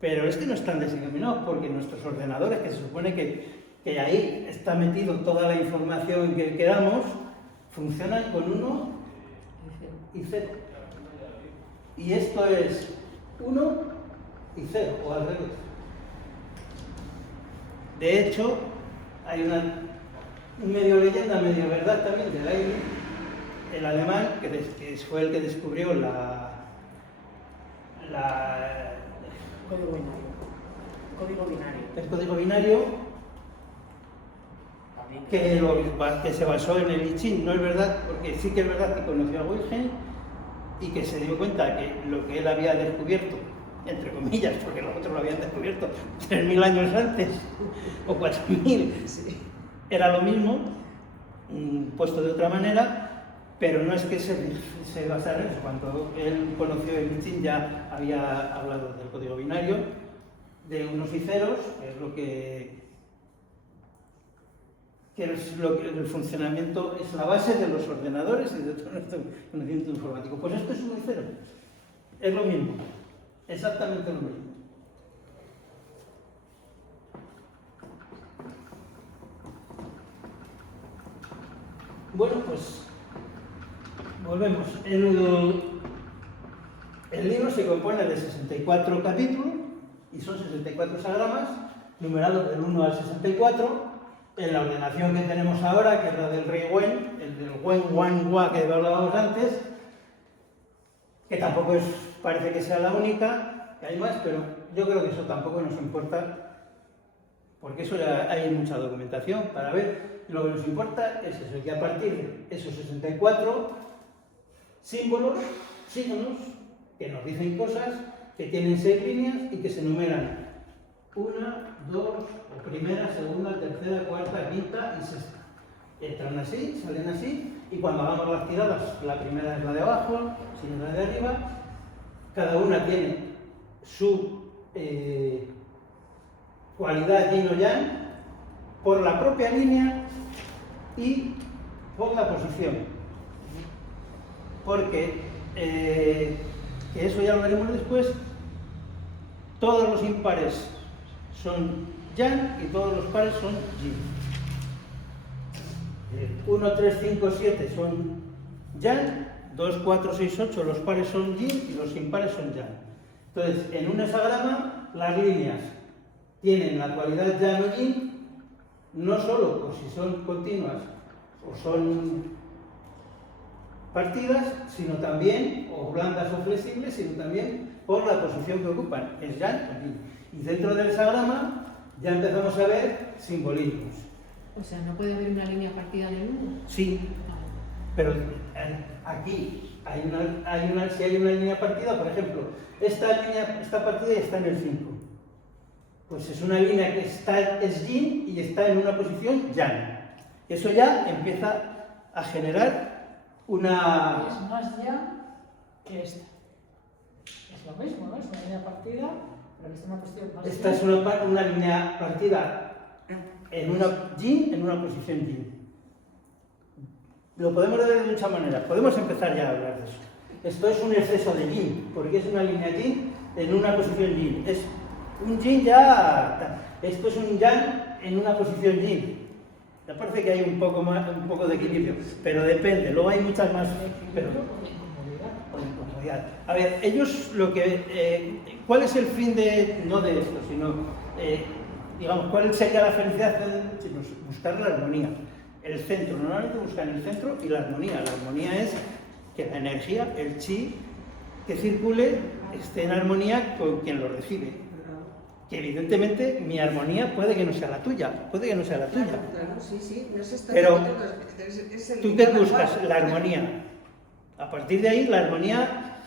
pero es que no están desencaminados porque nuestros ordenadores, que se supone que ahí está metido toda la información que queramos, funcionan con 1 y 0. Y esto es 1 y 0, o al revés. De hecho, hay una medio leyenda, medio verdad también de Leibniz, el alemán, que fue el que descubrió Código binario. Código binario. el código binario, También. que se basó en el I Ching. No es verdad, porque sí que es verdad que conoció a Huygens y que se dio cuenta que lo que él había descubierto, entre comillas, porque los otros lo habían descubierto 3.000 años antes, o 4.000, era lo mismo, puesto de otra manera, pero no es que se basara en eso. Cuando él conoció el I Ching ya había hablado del código binario, de unos y ceros, que es lo que el funcionamiento, es la base de los ordenadores y de todo nuestro conocimiento informático. Pues esto es 1 y 0, es lo mismo, exactamente lo mismo. Bueno, pues volvemos. El libro se compone de 64 capítulos y son 64 hexagramas numerados del 1 al 64 en la ordenación que tenemos ahora, que es la del rey Wen, el del Wen Wan Hua que hablábamos antes, que tampoco parece que sea la única, que hay más, pero yo creo que eso tampoco nos importa, porque eso ya hay mucha documentación para ver. Lo que nos importa es eso, que a partir de esos 64 símbolos, signos, que nos dicen cosas, que tienen 6 líneas y que se numeran 1, 2, o primera, segunda, tercera, cuarta, quinta y sexta. Entran así, salen así, y cuando hagamos las tiradas, la primera es la de abajo, si no la de arriba, cada una tiene su cualidad yin o yang por la propia línea y por la posición. Porque, que eso ya lo veremos después, todos los impares son yang y todos los pares son yin. 1, 3, 5, 7 son yang, 2, 4, 6, 8 los pares son yin y los impares son yang. Entonces, en un hexagrama, las líneas tienen la cualidad yang o yin, no solo por si son continuas o son partidas, sino también, o blandas o flexibles, sino también por la posición que ocupan, es yang o yin. Y dentro del hexagrama ya empezamos a ver simbolismos. O sea, ¿no puede haber una línea partida en el 1? Sí, pero aquí si hay una línea partida, por ejemplo, esta partida está en el 5. Pues es una línea que es yin y está en una posición yang. Eso ya empieza a generar una... Es más yang que esta. Es lo mismo, ¿no? Es una línea partida, pero esta es una cuestión más Esta yang. es una línea partida en una yin, en una posición yin. Lo podemos ver de muchas maneras. Podemos empezar ya a hablar de eso. Esto es un exceso de yin, porque es una línea yin en una posición yin. Es un yin ya... Esto es un yang en una posición yin. Me parece que hay un poco de equilibrio, pero depende. Luego hay muchas más... Pero, por incomodidad. A ver, ellos lo que... ¿cuál es el fin de... no de esto, sino... digamos, ¿cuál sería la felicidad? Buscar la armonía. El centro, normalmente buscan el centro y la armonía. La armonía es que la energía, el chi, que circule, esté en armonía con quien lo recibe. Que evidentemente mi armonía puede que no sea la tuya, puede que no sea la tuya. Claro, sí, sí, no se está Pero, es el ¿tú qué igual a buscas? igual. La armonía. A partir de ahí, la armonía,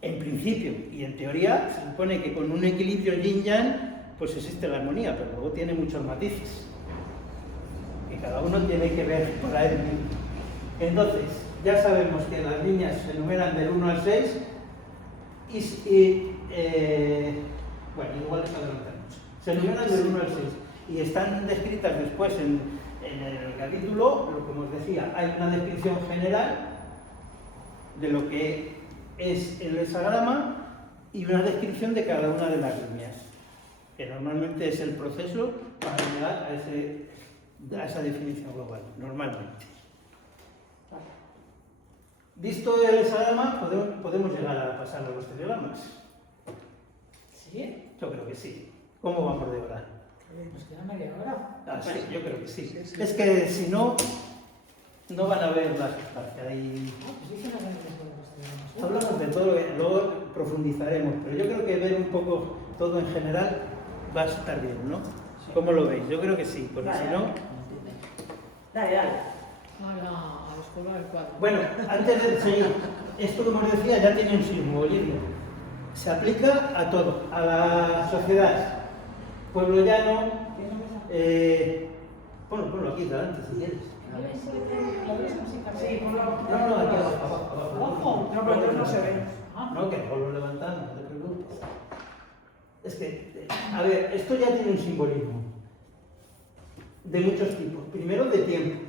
en principio y en teoría, se supone que con un equilibrio yin-yang, pues existe la armonía, pero luego tiene muchos matices. Que cada uno tiene que ver para él mismo. Entonces, ya sabemos que las líneas se enumeran del 1 al 6 bueno, igual les adelantamos. Se enumeran del 1 al 6 y están descritas después en el capítulo, lo que os decía, hay una descripción general de lo que es el hexagrama y una descripción de cada una de las líneas, que normalmente es el proceso para llegar a esa definición global, normalmente. Visto el hexagrama, podemos llegar a pasar a los telegramas. ¿Sí? Yo creo que sí. ¿Cómo vamos de hora? Nos queda media hora. Ah, sí, yo creo que sí. Es que si no, no van a ver las cosas que hay. Pues dicen que no Hablamos de todo, luego profundizaremos, pero yo creo que ver un poco todo en general va a estar bien, ¿no? ¿Cómo lo veis? Yo creo que sí, porque si no... Dale, dale. A la escuela del 4. Bueno, antes de seguir, esto como os decía ya tiene un simbolismo. Se aplica a todo, a la sociedad. Pueblo llano, ponlo aquí delante si quieres. Sí, ponlo. No, aquí abajo. No, pero no se ve. No, que luego lo levantamos, no te preocupes. Es que, a ver, esto ya tiene un simbolismo de muchos tipos. Primero, de tiempo.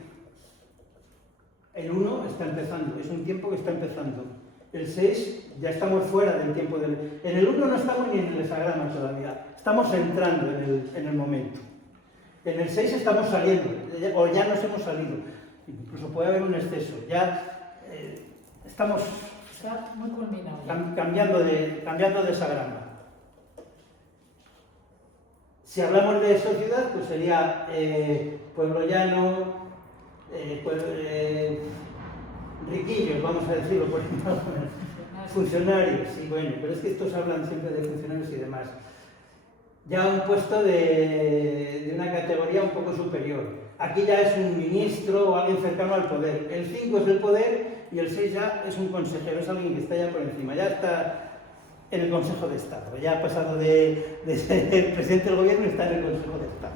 El 1 está empezando, es un tiempo que está empezando. El 6 ya estamos fuera del tiempo del... En el 1 no estamos ni en el hexagrama todavía, estamos entrando en el momento. En el 6 estamos saliendo, o ya nos hemos salido. Incluso puede haber un exceso. Ya estamos Está muy culminado. cambiando de hexagrama. Si hablamos de sociedad, pues sería pueblo llano, riquillos, vamos a decirlo por ejemplo, funcionarios, sí, bueno, pero es que estos hablan siempre de funcionarios y demás. Ya un puesto de una categoría un poco superior. Aquí ya es un ministro o alguien cercano al poder. El 5 es el poder y el 6 ya es un consejero, es alguien que está ya por encima, ya está en el Consejo de Estado, ya ha pasado de ser el presidente del gobierno y está en el Consejo de Estado.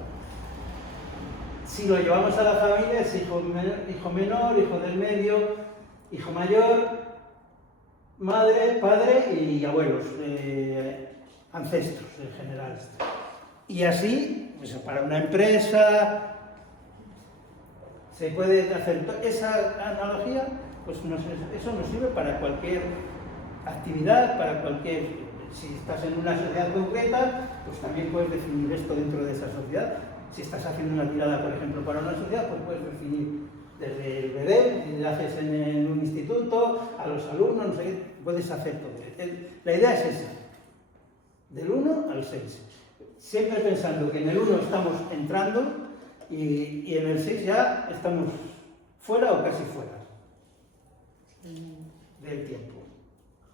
Si lo llevamos a la familia, es hijo menor, hijo del medio, hijo mayor, madre, padre y abuelos, ancestros en general. Y así, pues, para una empresa, se puede hacer esa analogía, pues eso nos sirve para cualquier actividad, para cualquier, si estás en una sociedad concreta, pues también puedes definir esto dentro de esa sociedad. Si estás haciendo una tirada, por ejemplo, para una sociedad, pues puedes definir desde el BD, y lo haces en un instituto, a los alumnos, no sé qué, puedes hacer todo. La idea es esa, del 1 al 6. Siempre pensando que en el 1 estamos entrando y en el 6 ya estamos fuera o casi fuera del tiempo.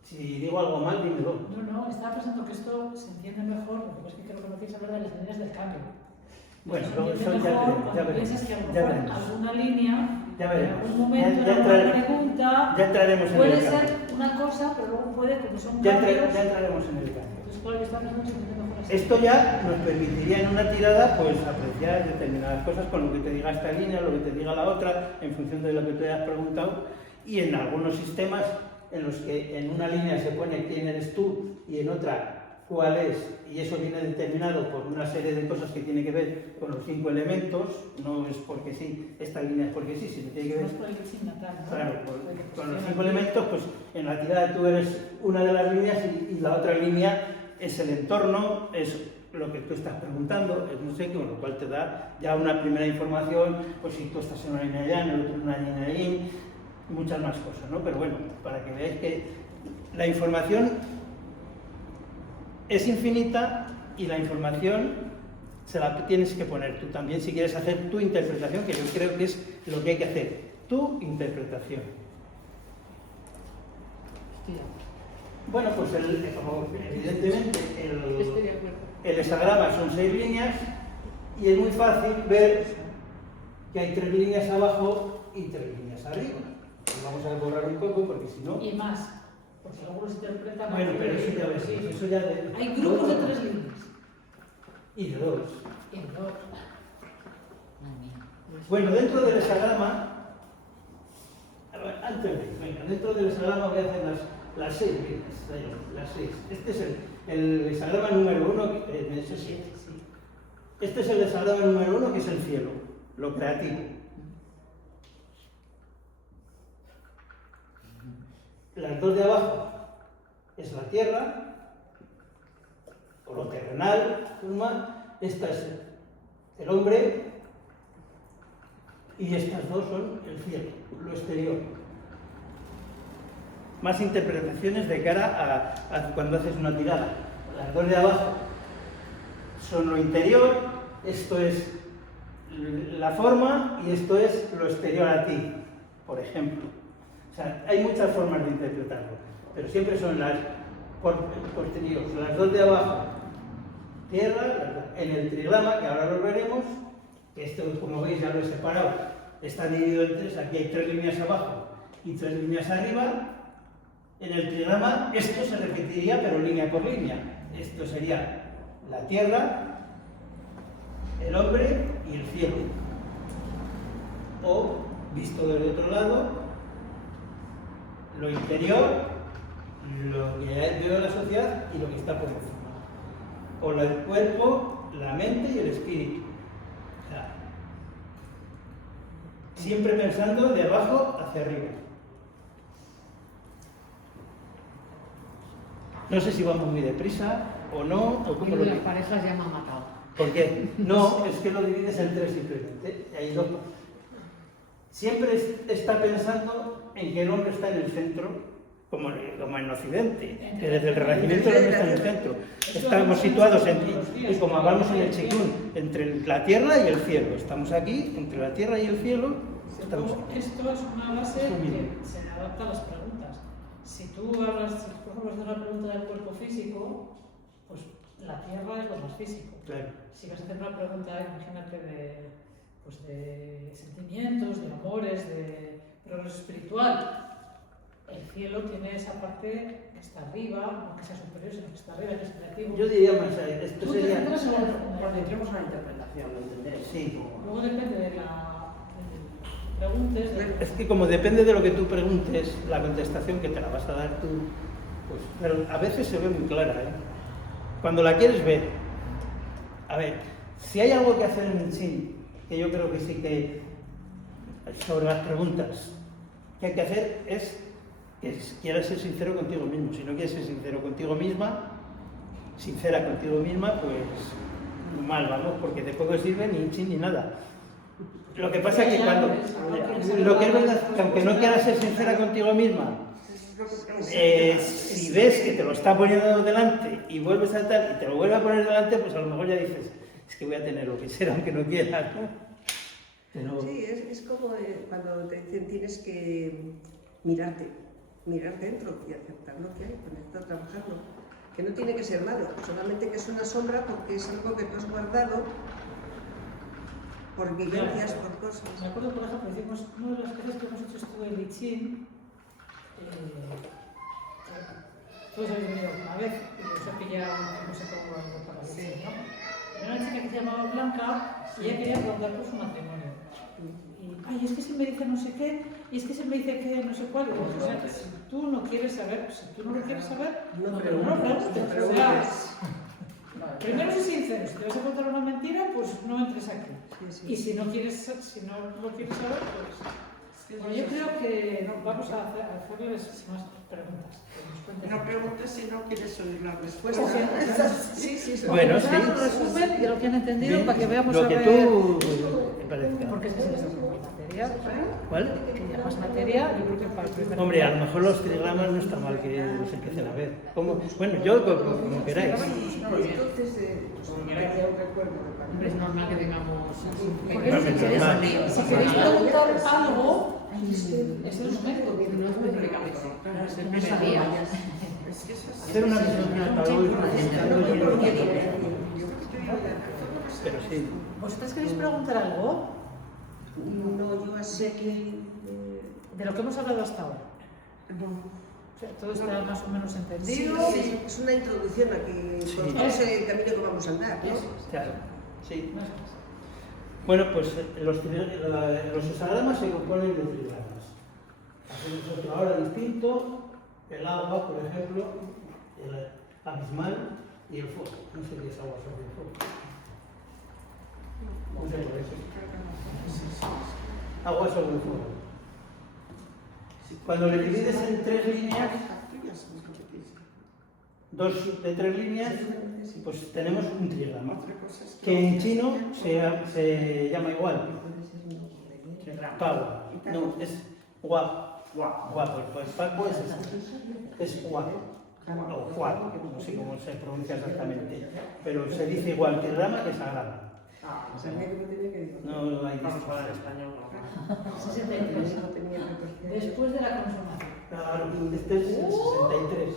Si digo algo mal, dímelo. No, estaba pensando que esto se entiende mejor, lo que pasa es que creo que no quieres hablar de las líneas del cambio. Bueno, Se luego entiende eso ya mejor veremos, ya cuando veremos. piensas que a lo Ya mejor veremos. alguna línea, Ya en veremos. algún momento, Ya en alguna entraremos. pregunta, Ya entraremos en puede el ser cambio. una cosa, pero luego puede, como son Ya cambios, entraremos en el cambio. entonces claro, yo estaba pensando que se entiende mejor así. Esto ya nos permitiría en una tirada pues apreciar determinadas cosas con lo que te diga esta línea, lo que te diga la otra, en función de lo que tú hayas preguntado. Y en algunos sistemas en los que en una línea se pone quién eres tú y en otra cuál es, y eso viene determinado por una serie de cosas que tiene que ver con los 5 elementos, no es porque sí, esta línea es porque sí, sino tiene que ver Más por el pitching natal, ¿no? claro, Puede que con los funcione 5 así. elementos, pues en la tirada tú eres una de las líneas y la otra línea es el entorno, es lo que tú estás preguntando, es no sé qué, con lo cual te da ya una primera información, pues si tú estás en una línea allá, en el otro en una línea ahí, muchas más cosas, ¿no? Pero bueno, para que veáis que la información es infinita y la información se la tienes que poner tú también si quieres hacer tu interpretación, que yo creo que es lo que hay que hacer, tu interpretación. Hostia, Bueno, pues como evidentemente estoy de acuerdo. el hexagrama son 6 líneas y es muy fácil ver que hay 3 líneas abajo y 3 líneas arriba. Pues vamos a borrar un poco porque si no... Y más, porque algunos interpretan... Bueno, pero eso ya ves, sí. eso ya de... Hay grupos de 3 líneas. Y de 2. Y en 2. Bueno, dentro del hexagrama, antes de, venga, dentro del hexagrama voy a hacer las 6 líneas, las 6. Este es el hexagrama número 1, ese sí. Este es el hexagrama número 1, que es el cielo, lo creativo. Las 2 de abajo es la tierra, o lo terrenal, esta es el hombre, y estas 2 son el cielo, lo exterior. Más interpretaciones de cara a cuando haces una tirada. Las 2 de abajo son lo interior, esto es la forma y esto es lo exterior a ti, por ejemplo. O sea, hay muchas formas de interpretarlo, pero siempre son las posteriores. Las 2 de abajo, tierra, en el trigrama, que ahora lo veremos, que esto, como veis, ya lo he separado, está dividido en 3, aquí hay 3 líneas abajo y 3 líneas arriba. En el trigrama esto se repetiría, pero línea por línea. Esto sería la tierra, el hombre y el cielo. O, visto del otro lado, lo interior, lo que veo en la sociedad y lo que está por encima. O el cuerpo, la mente y el espíritu. O sea, siempre pensando de abajo hacia arriba. No sé si vamos muy deprisa o no, o cómo Yo lo de las digo. parejas ya me ha matado. ¿Por qué? No, es que lo divides en 3 simplemente. Hay 2. Siempre está pensando en que el hombre está en el centro, como en Occidente, que desde el Renacimiento el hombre está en el centro. Estamos situados y como hablamos en el Chikun, entre la tierra y el cielo. Estamos aquí, entre la tierra y el cielo, estamos aquí. Esto es una base que se adapta a las preguntas. Si tú hablas, si por ejemplo haces una pregunta del cuerpo físico, pues la tierra es lo más físico. Claro. Si vas a hacer una pregunta, imagínate, de sentimientos, de amores, de progreso espiritual, el cielo tiene esa parte que está arriba, no que sea superior, sino que está arriba, que es creativo. Yo diría más, esto Tú te sería... centras en Cuando entremos a la interpretación, ¿lo entendéis? Sí. Luego depende de la preguntes. Es que como depende de lo que tú preguntes, la contestación que te la vas a dar tú, pues, pero a veces se ve muy clara, ¿eh? Cuando la quieres ver. A ver, si hay algo que hacer en el cine, que yo creo que sí que, sobre las preguntas, que hay que hacer es que quieras ser sincero contigo mismo. Si no quieres ser sincero contigo misma, sincera contigo misma, pues mal, vamos, porque de poco sirve ni un chin ni nada. Lo que pasa es que cuando, lo que es verdad, que aunque no quieras ser sincera contigo misma, si ves que te lo está poniendo delante y vuelves a tal y te lo vuelve a poner delante, pues a lo mejor ya dices, es que voy a tener lo que ser aunque no quiera, ¿no? Pero... Sí, es como cuando te dicen tienes que mirar dentro y aceptar lo que hay, ponerte a trabajarlo. Que no tiene que ser malo, solamente que es una sombra porque es algo que tú has guardado por vivencias, por cosas. Me acuerdo, por ejemplo, decimos, una de las cosas que hemos hecho estuvo en Lichín. Todos habéis venido una vez y os he pillado, no sé cómo algo para decir, ¿no? Era una chica que se llamaba Blanca y ella quería preguntar por su matrimonio. Y, ay, es que si me dice no sé qué, y es que si me dice que no sé cuál. O sea, si tú no quieres saber, si tú no lo quieres saber, no preguntes. O sea, primero sé sincero, si te vas a contar una mentira, pues no entres aquí. Y si no lo quieres saber, pues... Bueno, yo creo que vamos a hacerles más preguntas. No preguntes si no quieres oír la respuesta. Sí. Bueno, sí. Un resumen de lo que han entendido Bien, para que veamos lo a que ver... tú te parezca. Porque si es materia, ¿Cuál? que ya más materia, yo creo que para el primer... Hombre, a lo mejor los trigramas no está mal que los empiecen a ver. Bueno, yo como queráis. Entonces, Hombre, es normal que tengamos... Porque Normal. si queréis preguntar algo, es el momento. No especificamos. No sabía. Hacer una pero sí. ¿Vosotras queréis preguntar algo no, yo así que... de lo que hemos hablado hasta ahora? O sea, todo está más o menos entendido. Sí, es una introducción a que conozcamos el camino que vamos a andar, ¿no? Claro, sí. Bueno, pues los hexagramas se componen de trigramas. Hacemos otro ahora distinto, el agua, por ejemplo, el abismal y el fuego. No sé qué es agua sobre el fuego. No sé por eso. Agua sobre el fuego. Cuando le divides en tres líneas, dos de tres líneas, pues tenemos un trigrama, que en chino se llama igual. Pau. No, es gua. Pues Paco es este. Es gua. O gua, no sé cómo se pronuncia exactamente. Pero se dice igual trigrama que sagrama. No hay distinción. 63. Después de la consumación. Claro, este es el 63.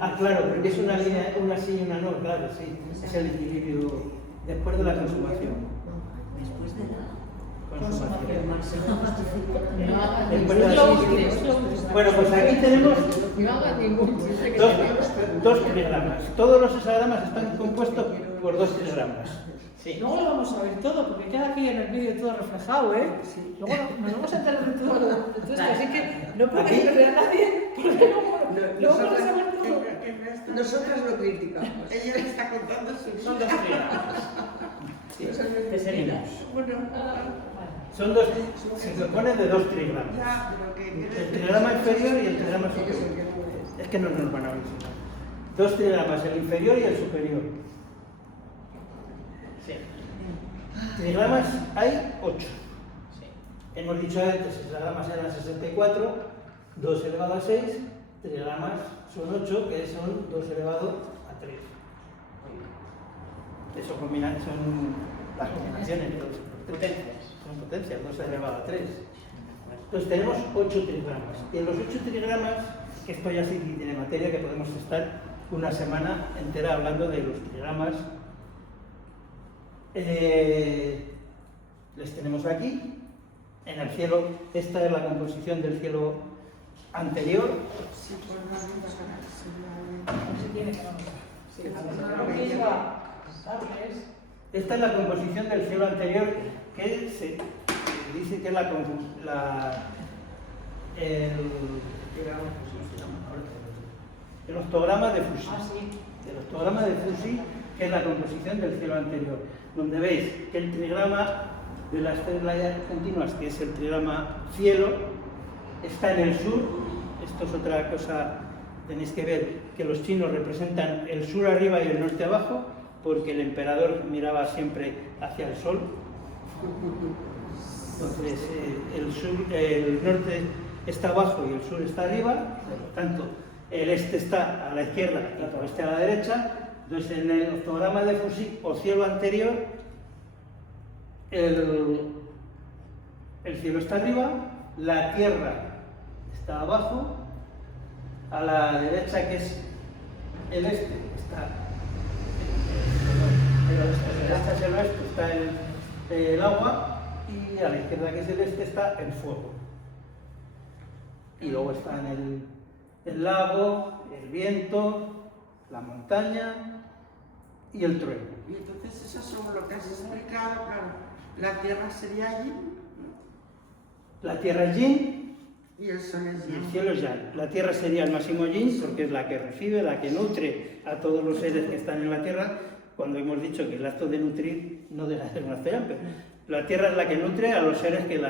Ah, claro, porque es una línea, una sí y una no, claro, sí. Es el equilibrio después de la consumación. Después de la Consumación. No, Después de la... Bueno, pues aquí tenemos no hagas ningún chiste que dos trigramas. Todos los hexagramas están compuestos por dos trigramas. Sí. Luego lo vamos a ver todo, porque queda aquí en el vídeo todo reflejado, ¿eh? Luego nos vamos a enterar de todo. Entonces, así que no podéis perder a nadie, porque luego vamos a ver todo. Nosotras lo criticamos. Ella le está contando su Son dos trigramas. De seriedad. Bueno, Son dos, se componen de dos trigramas. ya, pero que... El trigrama inferior y el trigrama superior. Es que no nos van a ver. Dos trigramas, el inferior y el superior. Sí. Trigramas hay 8. Hemos dicho antes que trigramas eran 64, 2 elevado a 6, trigramas son 8, que son 2 elevado a 3. Eso son las combinaciones, son potencias, 2 elevado a 3. Entonces tenemos 8 trigramas. Y en los 8 trigramas, que esto ya sí tiene materia, que podemos estar una semana entera hablando de los trigramas. Les tenemos aquí. En el cielo, esta es la composición del cielo anterior. Sí, por la ruta Se tiene que Esta es la composición del cielo anterior, que se dice que es el octograma de Fusi. Ah, sí. El octograma de Fusi que es la composición del cielo anterior, donde veis que el trigrama de las tres rayas continuas, que es el trigrama cielo, está en el sur. Esto es otra cosa, tenéis que ver que los chinos representan el sur arriba y el norte abajo, porque el emperador miraba siempre hacia el sol. Entonces el norte está abajo y el sur está arriba, por lo tanto el este está a la izquierda y el oeste a la derecha. Entonces en el ortograma de Fusik o cielo anterior, el cielo está arriba, la tierra está abajo, a la derecha, que es el este, está el oeste, está el agua, y a la izquierda, que es el este, está el fuego. Y luego están el lago, el viento, la montaña y el trueno. Y entonces eso sobre lo que has explicado, claro, la Tierra sería allí La tierra es yin y el Sol es y el yang. cielo es yang. La tierra sería el máximo yin, porque es la que recibe, la que nutre a todos los seres que están en la tierra, cuando hemos dicho que el acto de nutrir no deja de ser un acto yang, pero la tierra es la que nutre a los seres que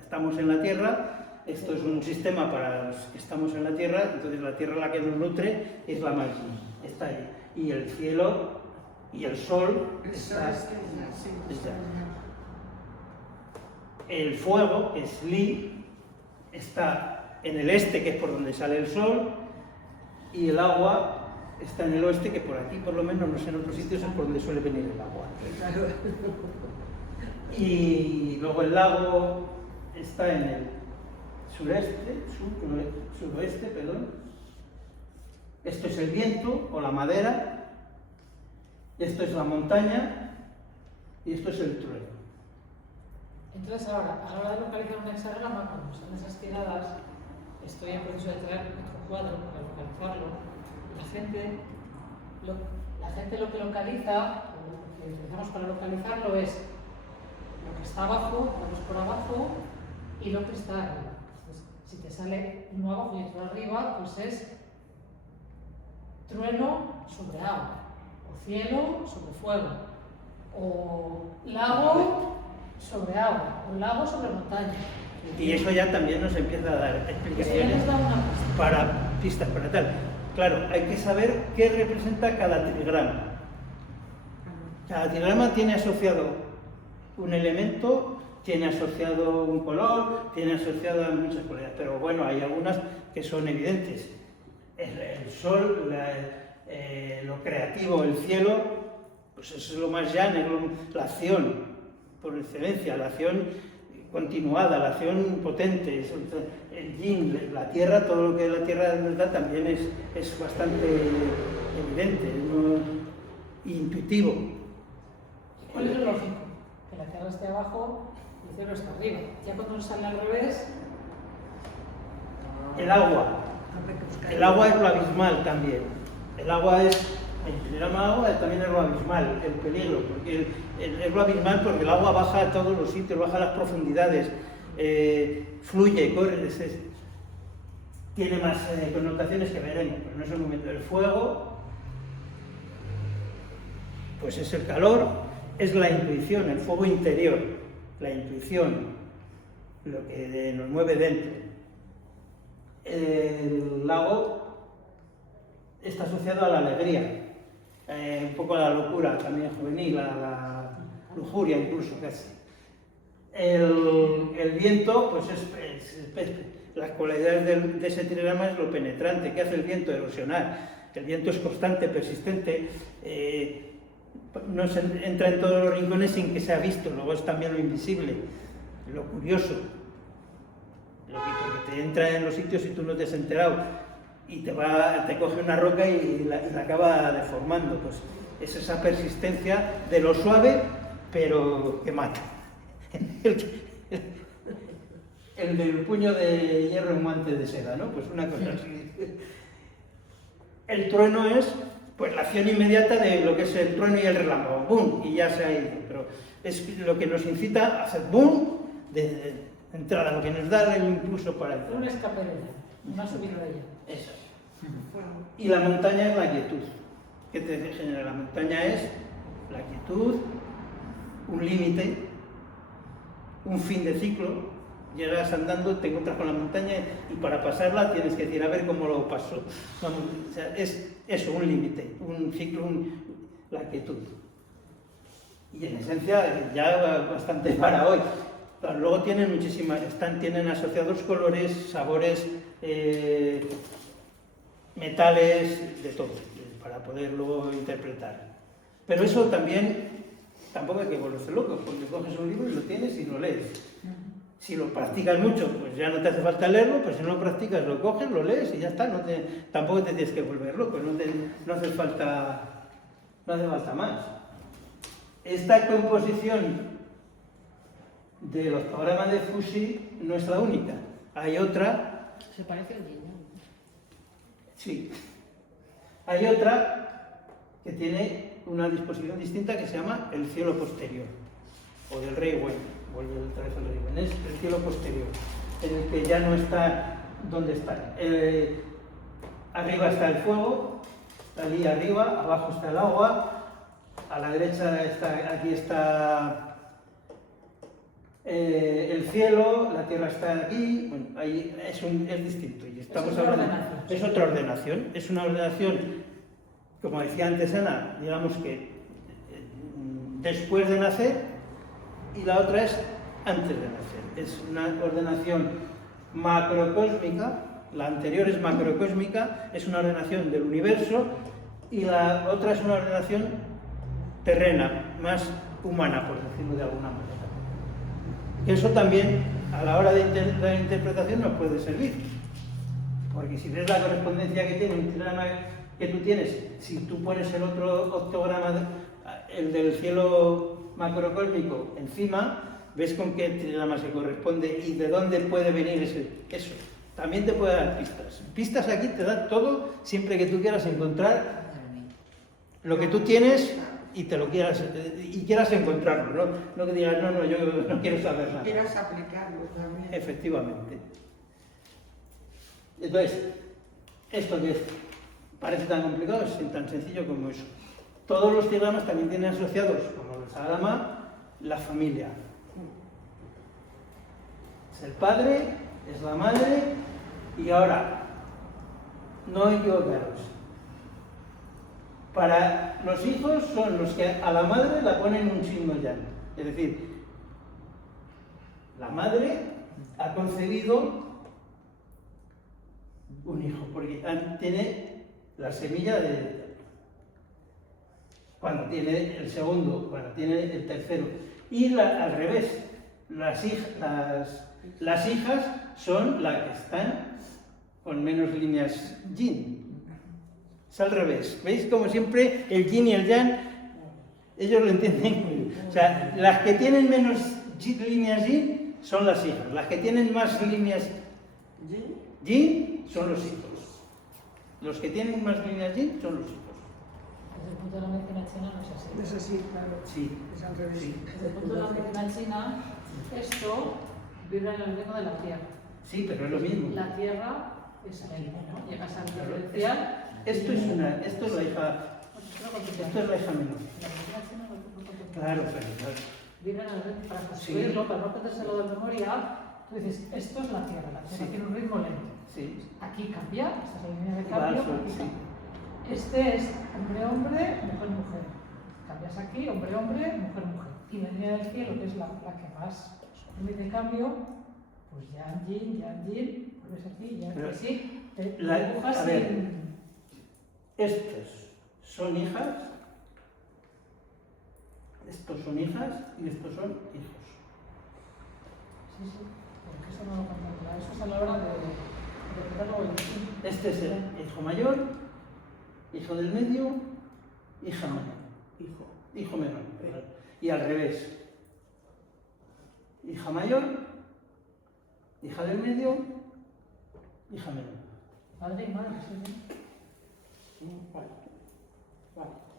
estamos en la tierra. Esto es un sistema para los que estamos en la tierra, entonces la tierra la que nos nutre es la más yin, está ahí. Y el cielo y el sol El Sol está, es yang, sí, el es Sol yang. es yang. El fuego, que es Li, está en el este, que es por donde sale el sol, y el agua está en el oeste, que por aquí, por lo menos, no sé en otros sitios, es por donde suele venir el agua. Y luego el lago está en el suroeste, perdón. Esto es el viento o la madera, esto es la montaña y esto es el trueno. Entonces ahora, a la hora de localizar un hexagrama, cuando son esas tiradas, estoy en proceso de traer otro cuadro para localizarlo. La gente lo que localiza, o lo que utilizamos para localizarlo es lo que está abajo, lo que es por abajo, y lo que está arriba. Entonces, si te sale uno abajo y otro arriba, pues es trueno sobre agua, o cielo sobre fuego, o lago sobre agua, o lago sobre montaña. Y eso ya también nos empieza a dar Eso ya explicaciones nos da una pista. para pistas, para tal. Claro, hay que saber qué representa cada trigrama. Cada trigrama tiene asociado un elemento, tiene asociado un color, tiene asociado muchas cualidades, pero bueno, hay algunas que son evidentes. El sol, lo creativo, el cielo, pues eso es lo más llano, la acción por excelencia, la acción continuada, la acción potente, el yin, la tierra, todo lo que es la tierra de verdad también es bastante evidente, intuitivo. ¿Cuál es lo lógico? Que la tierra esté abajo y el cielo está arriba. Ya cuando nos sale al revés, El agua. Habrá que buscar. El agua es lo abismal también. El agua es, el trigrama agua también es lo abismal, el peligro, porque es lo abismal porque el agua baja a todos los sitios, baja a las profundidades, fluye, corre, tiene más connotaciones que veremos, pero en ese momento el fuego, pues es el calor, es la intuición, el fuego interior, la intuición, lo que nos mueve dentro. El lago está asociado a la alegría, un poco a la locura también juvenil, a la lujuria incluso casi. El viento, pues las cualidades de ese trigrama es lo penetrante. ¿Qué hace el viento? Erosionar. El viento es constante, persistente, no entra en todos los rincones sin que sea visto, luego es también lo invisible, lo curioso. Porque te entra en los sitios y tú no te has enterado y te coge una roca y la acaba deformando. Pues es esa persistencia de lo suave, pero que mata. El del puño de hierro en guante de seda, ¿no? Pues una cosa así. El trueno es pues la acción inmediata de lo que es el trueno y el relámpago. ¡Bum! Y ya se ha ido. Pero es lo que nos incita a hacer ¡bum! De entrada, lo que nos da el impulso para entrar. un escape de ella, una subida de ella. Eso. Y la montaña es la quietud. ¿Qué te genera? La montaña es la quietud, un límite, un fin de ciclo. Llegas andando, te encuentras con la montaña y para pasarla tienes que decir, a ver cómo lo paso. Vamos, o sea, es eso, un límite, un ciclo, la quietud. Y en esencia ya bastante para hoy. Pero luego tienen muchísimas, tienen asociados colores, sabores, metales, de todo, para poderlo interpretar. Pero eso también, tampoco hay que volverse loco, porque coges un libro y lo tienes y lo lees. Si lo practicas mucho, pues ya no te hace falta leerlo, pues si no lo practicas, lo coges, lo lees y ya está, tampoco te tienes que volver loco, no hace falta más. Esta composición del octograma de Fusi no es la única. Hay otra. Se parece al niño. Sí. Hay otra que tiene una disposición distinta que se llama el cielo posterior, o del rey Wen, o otra vez el rey Wen. Es el cielo posterior, en el que ya no está donde está. Arriba está el fuego, allí arriba, abajo está el agua. A la derecha aquí está el cielo, la tierra está aquí, bueno, ahí es distinto. Y estamos hablando, es otra ordenación, es una ordenación, como decía antes Ana, digamos que después de nacer, y la otra es antes de nacer. Es una ordenación macrocósmica, la anterior es macrocósmica, es una ordenación del universo, y la otra es una ordenación terrena, más humana, por decirlo de alguna manera. Eso también, a la hora de la interpretación, nos puede servir. Porque si ves la correspondencia que tiene un trigrama que tú tienes, si tú pones el otro octograma, el del cielo macrocósmico, encima, ves con qué trigrama se corresponde y de dónde puede venir eso. También te puede dar pistas. Pistas aquí te da todo, siempre que tú quieras encontrar lo que tú tienes y quieras encontrarlo, no que digas, no, yo no quiero saber nada. Quieras aplicarlo también. Efectivamente. Entonces, esto que parece tan complicado es tan sencillo como eso. Todos los trigramas también tienen asociados, como el hexagrama, la familia. Es el padre, es la madre, y ahora, no equivocaros. Para los hijos son los que a la madre la ponen un signo yan. Es decir, la madre ha concebido un hijo, porque tiene la semilla cuando tiene el segundo, cuando tiene el tercero. Y al revés, las hijas son las que están con menos líneas yin. Es al revés. ¿Veis? Como siempre, el yin y el yang, ellos lo entienden muy bien. O sea, las que tienen menos líneas yin son las hijas. Las que tienen más líneas yin son los hijos. Los que tienen más líneas yin son los hijos. Desde el punto de la medicina china no es así. Es así, claro. Sí. Es al revés. Sí. Desde el punto de la medicina china, esto vibra en el ritmo de la tierra. Sí, pero es lo mismo. La tierra es el ¿no? Llegas al diferencial. Esto es la hija menor. La medicina china no te puedo contar. Claro, claro. Vibra en el ritmo para construirlo, para no perderlo de memoria. Tú dices, esto es la tierra Sí. tiene un ritmo lento. Sí. Aquí cambia, esta es la línea de Va al cambio. sol, Aquí sí. cambia. Este es hombre-hombre, mujer-mujer. Cambias aquí, hombre-hombre, mujer-mujer. Y la línea del cielo, que es la que más permite cambio, pues yan-yin, pones aquí, yan Pero así, te la- dibujas a ver. sin... Estos son hijas, estos son hijas y estos son hijos. Sí, porque eso no lo contempla. Eso es a la hora de ponerlo en sí. Este es el hijo mayor, hijo del medio, hija menor. Hijo menor. Y al revés. Hija mayor, hija del medio, hija menor. Padre y madre, sí.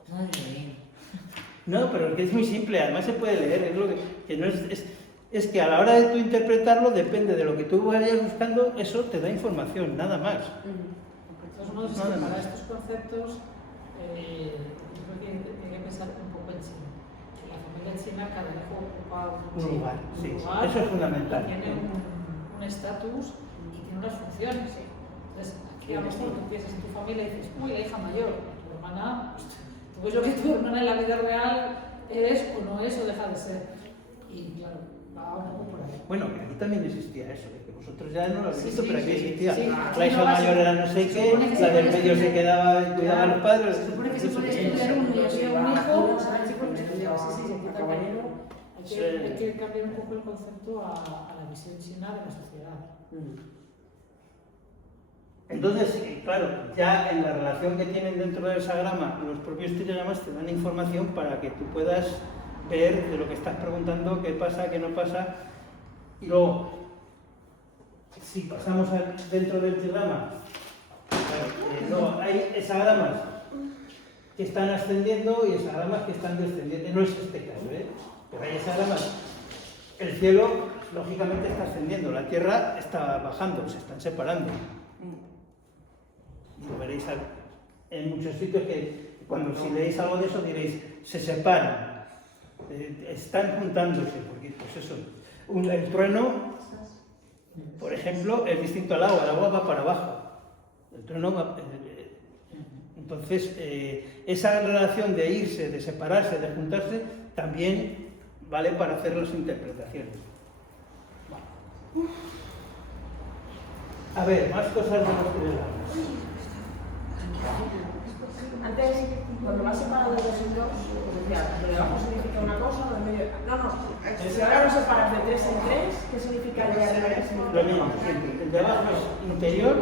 Madre mía. No, pero que es muy simple, además se puede leer, es lo que no es que a la hora de tú interpretarlo depende de lo que tú vayas buscando, eso te da información, nada más. De todos modos, es Nada que más. para estos conceptos yo creo que hay que pensar un poco en China. En la familia china cada hijo ocupa Un lugar, sí, lugar, eso es fundamental. y tiene un estatus y tiene unas funciones. Entonces, aquí a lo mejor tú piensas en tu familia y dices, uy, la hija mayor, tu hermana, pues, tú ves lo que tu hermana en la vida real es o no es o deja de ser. Y claro, va un poco por ahí. Bueno, que aquí también existía eso, de que vosotros ya no lo habéis Sí, visto, sí, pero aquí sí, existía. sí. La hija mayor era no sé qué, la del medio se quedaba y cuidaba a los padres. Se supone que se puede estudiar un niño, si un hijo, o sea, el chico que estudiaba, sí, se quita el caballero. Hay que cambiar un poco el concepto a la visión china de la sociedad. Entonces, claro, ya en la relación que tienen dentro del hexagrama, los propios trigramas te dan información para que tú puedas ver de lo que estás preguntando, qué pasa, qué no pasa. Y luego, si pasamos dentro del trigrama, luego hay hexagramas que están ascendiendo y hexagramas que están descendiendo. No es este caso, pero hay hexagramas. El cielo, lógicamente, está ascendiendo, la tierra está bajando, se están separando. Y lo veréis en muchos sitios que cuando si leéis algo de eso diréis, se separan, están juntándose, porque pues eso, el trueno, por ejemplo, es distinto al agua va para abajo, el trueno va... Entonces, esa relación de irse, de separarse, de juntarse, también vale para hacer las interpretaciones. A ver, más cosas de los trigramas. Antes, cuando vas separado de los hilos, decía, lo de abajo significa una cosa, lo de medio... No. Si ahora lo separas de 3 en 3, ¿qué significa el de arriba? Lo mismo, siempre. El de abajo es interior,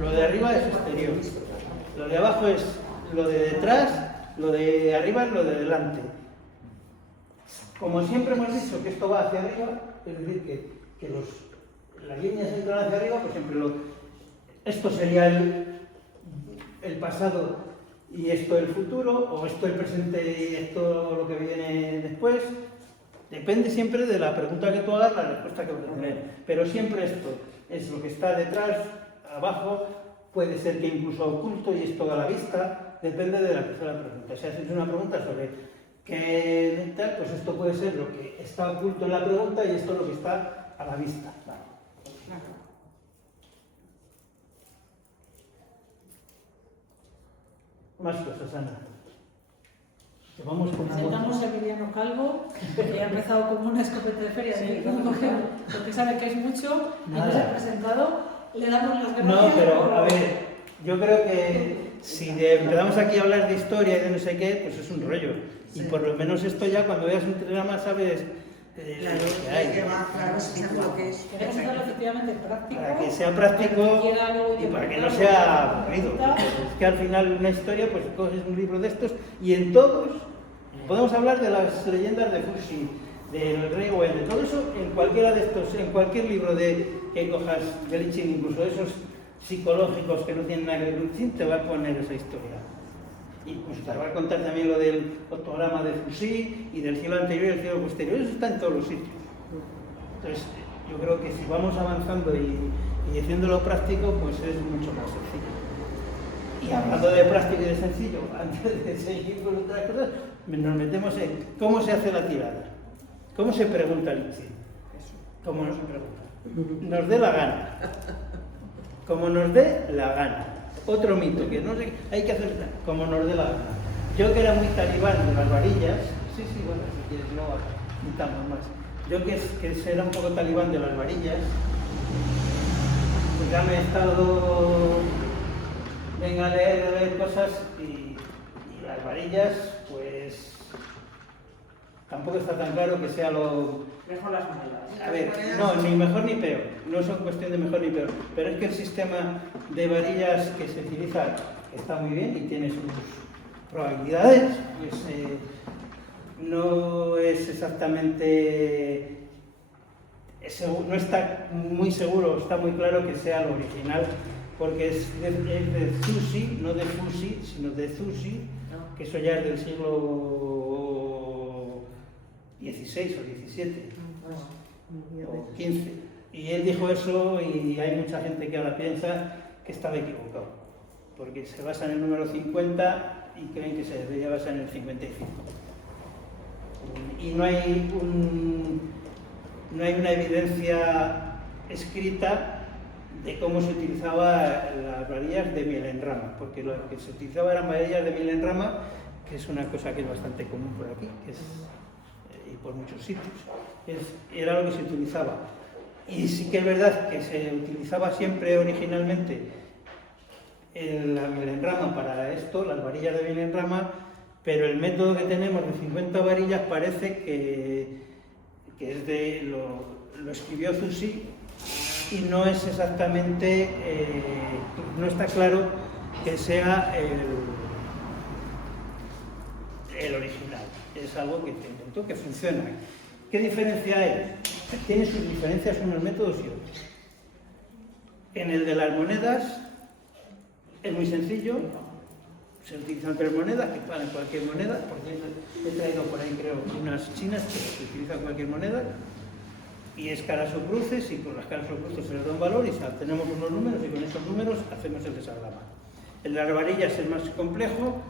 lo de arriba es exterior. Lo de abajo es lo de detrás, lo de arriba es lo de delante. Como siempre hemos dicho que esto va hacia arriba, es decir, que las líneas entran hacia arriba, pues siempre esto sería el pasado y esto el futuro, o esto el presente y esto lo que viene después. Depende siempre de la pregunta que tú hagas, la respuesta que vas a tener. Pero siempre esto es lo que está detrás, abajo, puede ser que incluso oculto y es toda la vista, depende de la pregunta. Si has hecho una pregunta sobre qué tal, pues esto puede ser lo que está oculto en la pregunta y esto lo que está a la vista. Más cosas, Ana. Vamos con Presentamos a Emiliano Calvo, que ha empezado como una escopeta de feria, porque sabe que es mucho, y no se ha presentado. Le damos las gracias. No, pero a ver, yo creo que si empezamos aquí a hablar de historia y de no sé qué, pues es un rollo. Y por lo menos esto ya cuando veas un trigrama sabes lo que hay. Queremos hacerlo efectivamente práctico. Para que sea práctico y para que no sea aburrido. Es que al final una historia, pues coges un libro de estos y en todos podemos hablar de las leyendas de Fuxi, del rey Wen, de todo eso en cualquiera de estos, en cualquier libro que cojas de Lichín, incluso esos psicológicos que no tienen nada que ver con Lichín, te va a poner esa historia. Y pues te va a contar también lo del octograma de Fuxi y del cielo anterior y el cielo posterior, eso está en todos los sitios. Entonces, yo creo que si vamos avanzando y haciéndolo práctico, pues es mucho más sencillo. Y hablando de práctico y de sencillo, antes de seguir con otras cosas, nos metemos en cómo se hace la tirada, cómo se pregunta el Lichín, cómo no se pregunta, nos dé la gana, como nos dé la gana. Otro mito, que no sé, hay que hacer como nos dé la gana. Yo que era muy talibán de las varillas, sí, bueno, si quieres luego juntamos más. Yo que era un poco talibán de las varillas, pues ya me he estado, venga a leer cosas y las varillas, pues tampoco está tan claro que sea lo... Mejor las maneras. A ver, no, ni mejor ni peor, no son cuestión de mejor ni peor, pero es que el sistema de varillas que se utiliza está muy bien y tiene sus probabilidades, pues no es exactamente, no está muy seguro, está muy claro que sea lo original, porque es de Zusi, no de Fuxi, sino de Zusi, que eso ya es del siglo XVI o XVII. O 15. Y él dijo eso y hay mucha gente que ahora piensa que estaba equivocado, porque se basa en el número 50 y creen que se debería basar en el 55. Y no hay una evidencia escrita de cómo se utilizaba las varillas de miel en rama, porque lo que se utilizaba eran varillas de miel en rama, que es una cosa que es bastante común por aquí, y por muchos sitios. Era lo que se utilizaba. Y sí que es verdad que se utilizaba siempre originalmente la miel en rama para esto, las varillas de miel en rama, pero el método que tenemos de 50 varillas parece que es lo escribió Zusi y no es exactamente, no está claro que sea el original. Es algo que se intentó, que funciona. ¿Qué diferencia hay? Tiene sus diferencias unos métodos y otros. En el de las monedas es muy sencillo, se utilizan 3 monedas que valen cualquier moneda, porque he traído por ahí creo unas chinas que se utilizan cualquier moneda, y es caras o cruces, y con las caras o cruces se les da un valor y tenemos unos números y con esos números hacemos el desagrama. En las varillas es más complejo,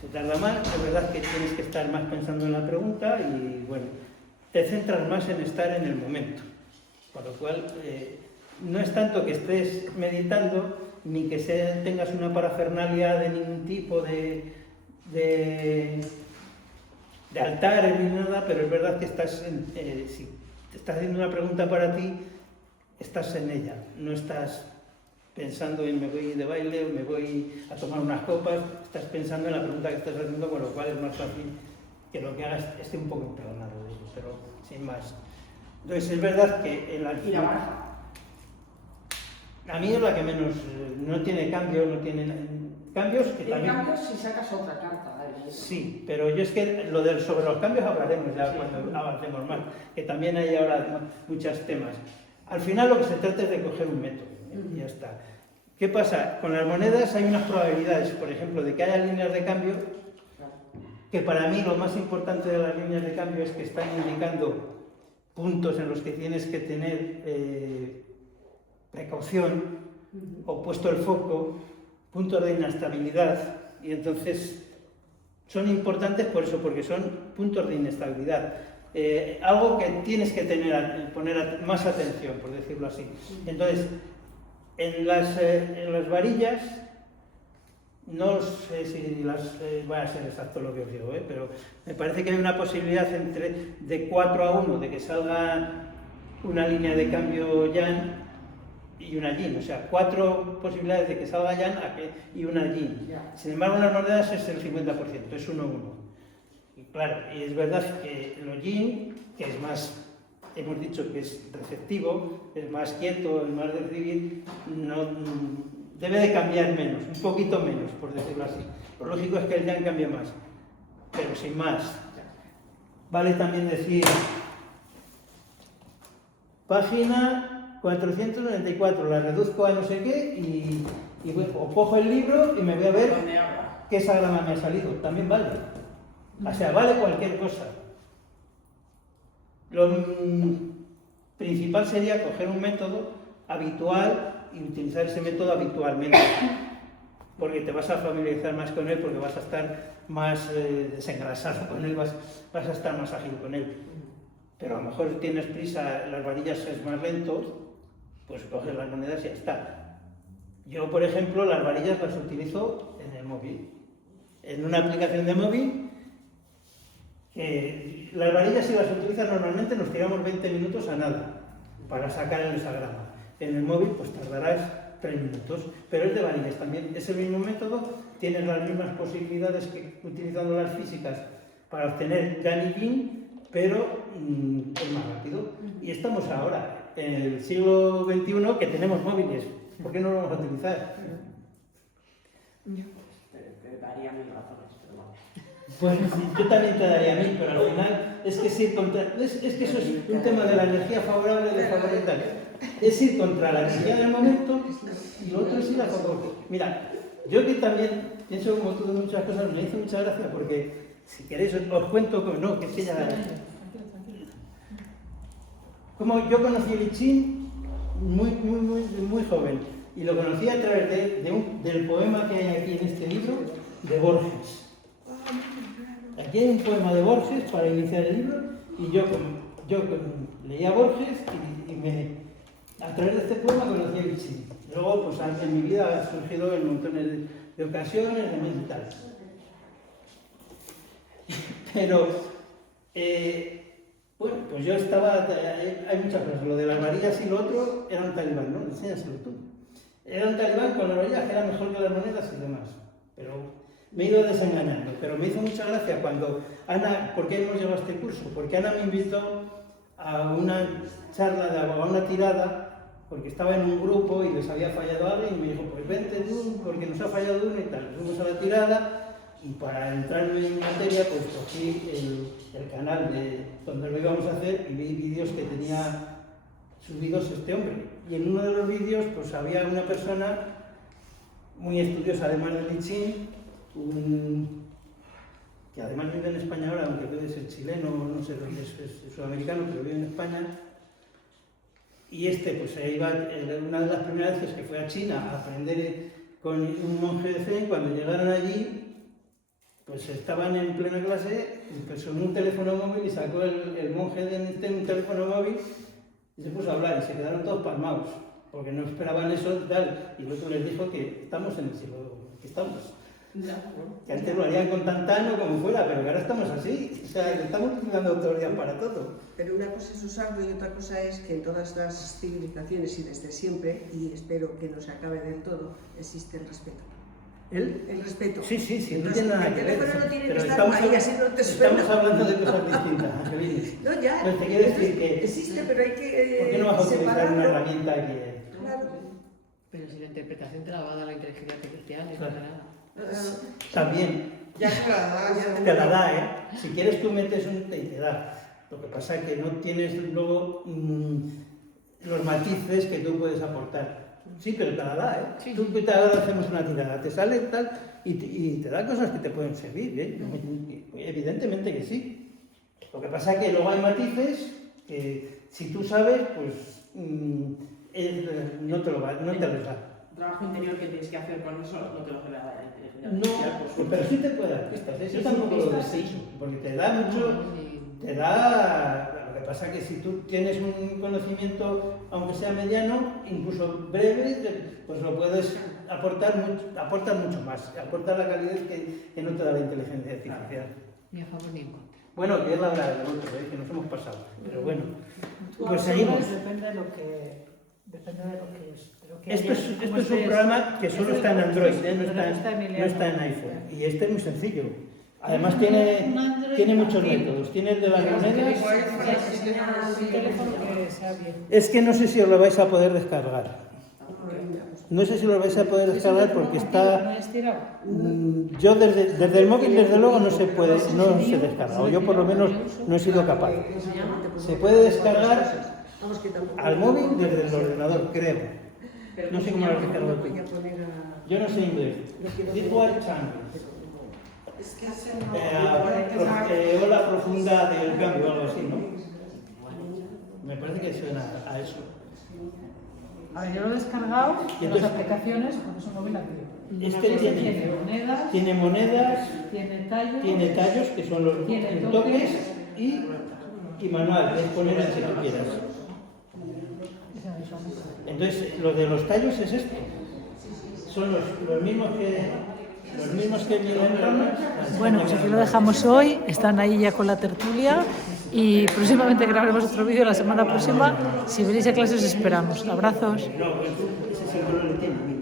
se tarda más, es verdad que tienes que estar más pensando en la pregunta y bueno, te centras más en estar en el momento, con lo cual no es tanto que estés meditando ni que tengas una parafernalia de ningún tipo de altares ni nada, pero es verdad que estás si te estás haciendo una pregunta para ti, estás en ella, no estás pensando en me voy de baile o me voy a tomar unas copas, estás pensando en la pregunta que estás haciendo, con lo cual es más fácil que lo que hagas esté un poco emperonado, pero sin más. Entonces es verdad que en la... ¿Y la baraja? A mí es la que menos, no tiene cambios, no tiene cambios que ¿Tiene también... cambios si sacas otra carta? Sí, pero yo es que sobre los cambios hablaremos ya cuando avancemos más, que también hay ahora muchos temas. Al final lo que se trata es de coger un método, y ya está. ¿Qué pasa? Con las monedas hay unas probabilidades, por ejemplo, de que haya líneas de cambio, que para mí lo más importante de las líneas de cambio es que están indicando puntos en los que tienes que tener precaución o puesto el foco, puntos de inestabilidad, y entonces son importantes por eso, porque son puntos de inestabilidad. Algo que tienes que poner más atención, por decirlo así. Entonces, en las varillas, no sé si va a ser exacto lo que os digo, pero me parece que hay una posibilidad de 4 a 1 de que salga una línea de cambio yan y una yin, o sea, 4 posibilidades de que salga yan y una yin. Sin embargo, en las monedas es el 50%, es 1 a 1. Y claro, y es verdad que lo yin, que es más, hemos dicho que es receptivo, es más quieto, es más de recibir, no, debe de cambiar menos, un poquito menos, por decirlo así. Lo lógico es que el yan cambie más, pero sin más. Vale también decir, página 494, la reduzco a no sé qué y o cojo el libro y me voy a ver qué hexagrama me ha salido. También vale. O sea, vale cualquier cosa. Lo principal sería coger un método habitual y utilizar ese método habitualmente. Porque te vas a familiarizar más con él, porque vas a estar más desengrasado con él, vas a estar más ágil con él. Pero a lo mejor tienes prisa, las varillas es más lento, pues coges las monedas y ya está. Yo, por ejemplo, las varillas las utilizo en el móvil. En una aplicación de móvil, las varillas si las utilizas normalmente nos tiramos 20 minutos a nada para sacar el hexagrama. En el móvil pues tardarás 3 minutos, pero es de varillas también. Es el mismo método, tienes las mismas posibilidades que utilizando las físicas para obtener yan y yin, pero es más rápido. Y estamos ahora en el siglo XXI que tenemos móviles. ¿Por qué no lo vamos a utilizar? Te daría 1000 razones, pero no. Pues yo también te daría 1000, pero al final es que es ir contra... Es que eso es un tema de la energía favorable y desfavorable y tal. Es ir contra la energía del momento y lo otro es ir a favor. Mira, yo que también pienso como tú de muchas cosas, me hizo mucha gracia porque si queréis os cuento como no, que es que ya... Como yo conocí el I Ching muy joven y lo conocí a través del poema que hay aquí en este libro de Borges. aquí hay un poema de Borges para iniciar el libro, y yo leía Borges y a través de este poema conocí a Lichín. Luego, pues en mi vida ha surgido en montones de ocasiones, de mil y tal. Pero, bueno, pues yo estaba, hay muchas cosas, lo de las varillas y lo otro era un talibán, ¿no? Enséñaselo tú. Era un talibán con las varillas que era mejor que las monedas y demás, pero me he ido desengañando. Pero me hizo mucha gracia cuando Ana, ¿por qué hemos llegado a este curso? Porque Ana me invitó a una charla, a una tirada, porque estaba en un grupo y les había fallado alguien y me dijo, pues vente tú, porque nos ha fallado uno y tal. Fuimos a la tirada. Y para entrar en materia, pues cogí el canal donde lo íbamos a hacer y vi vídeos que tenía subidos este hombre. Y en uno de los vídeos, pues había una persona muy estudiosa, además de Lichín, que además vive en España ahora, aunque puede ser chileno, no sé dónde es sudamericano, pero vive en España. Y pues iba, una de las primeras veces que fue a China a aprender con un monje de Zen, cuando llegaron allí, pues estaban en plena clase, pues con un teléfono móvil y sacó el monje de un teléfono móvil y se puso a hablar y se quedaron todos pasmados, porque no esperaban eso y tal. Y el otro les dijo que estamos en el siglo que estamos. Que antes lo harían con tantano como fuera, pero que ahora estamos así. O sea, que estamos utilizando autoridad para todo. Pero una cosa es usarlo y otra cosa es que en todas las civilizaciones y desde siempre, y espero que no se acabe del todo, existe el respeto. El respeto. Sí, no tiene nada que ver. No tiene Pero que estar ahí, así no te suena. Estamos hablando de cosas distintas, Angelines. No, ya. Pero te quiero decir que... Existe, pero hay que ¿por qué no vas a utilizar separarlo? una herramienta que... Claro. Pero si la interpretación te la va a dar la inteligencia artificial, no Claro. nada. También Ya te la da, ya te la da, ¿eh? Si quieres tú metes un y te da. Lo que pasa es que no tienes luego los matices que tú puedes aportar. Sí, pero te la da, ¿eh? Sí. Tú ahora hacemos una tirada, te sale tal y te da cosas que te pueden servir, ¿eh? Evidentemente que sí. Lo que pasa es que luego hay matices que si tú sabes, pues no te los da. El trabajo interior que tienes que hacer con eso no te lo genera la inteligencia No, artificial, pues, pero sí te puede dar pistas, ¿eh? Yo Sí, tampoco lo pistas, desecho, sí. porque te da mucho, te da... Lo que pasa es que si tú tienes un conocimiento, aunque sea mediano, incluso breve, pues lo puedes aportar mucho más, aportar la calidad que no te da la inteligencia artificial. Ni a favor ni en contra. Bueno, que es la hora del otro, que nos hemos pasado, pero bueno, pues Bueno, seguimos. Depende de lo que es. de lo que Esto haya, es cómo un estés. programa que solo está en Android, ¿eh? no Pero está Emiliano. en iPhone. Y este es muy sencillo. Además tiene muchos métodos. Tiene el de las monedas. Un teléfono que sea bien. Es que no sé si os lo vais a poder descargar. No sé si lo vais a poder descargar porque ¿No está... es tirado? Yo desde el móvil, desde luego, no se descarga. O yo por lo menos no he sido capaz. Se puede descargar al móvil desde el ordenador, creo. No sé cómo lo has descargado tú. Yo no sé inglés. Virtual Channel. Es que ese no. Ola profunda del cambio, algo así, ¿no? Me parece que suena a eso. A ver, yo lo he descargado Y de las entonces- aplicaciones porque es un móvil activo. Este tiene monedas, tiene tallos, que son los Tiene toques, y manual, puedes poner el que tú quieras. Entonces, lo de los tallos es esto. Son los mismos que vienen ramas. Bueno, pues aquí lo dejamos hoy. Están ahí ya con la tertulia y próximamente grabaremos otro vídeo la semana próxima. Si venís a clase os esperamos. Abrazos. No, ese sí que no lo entiendo.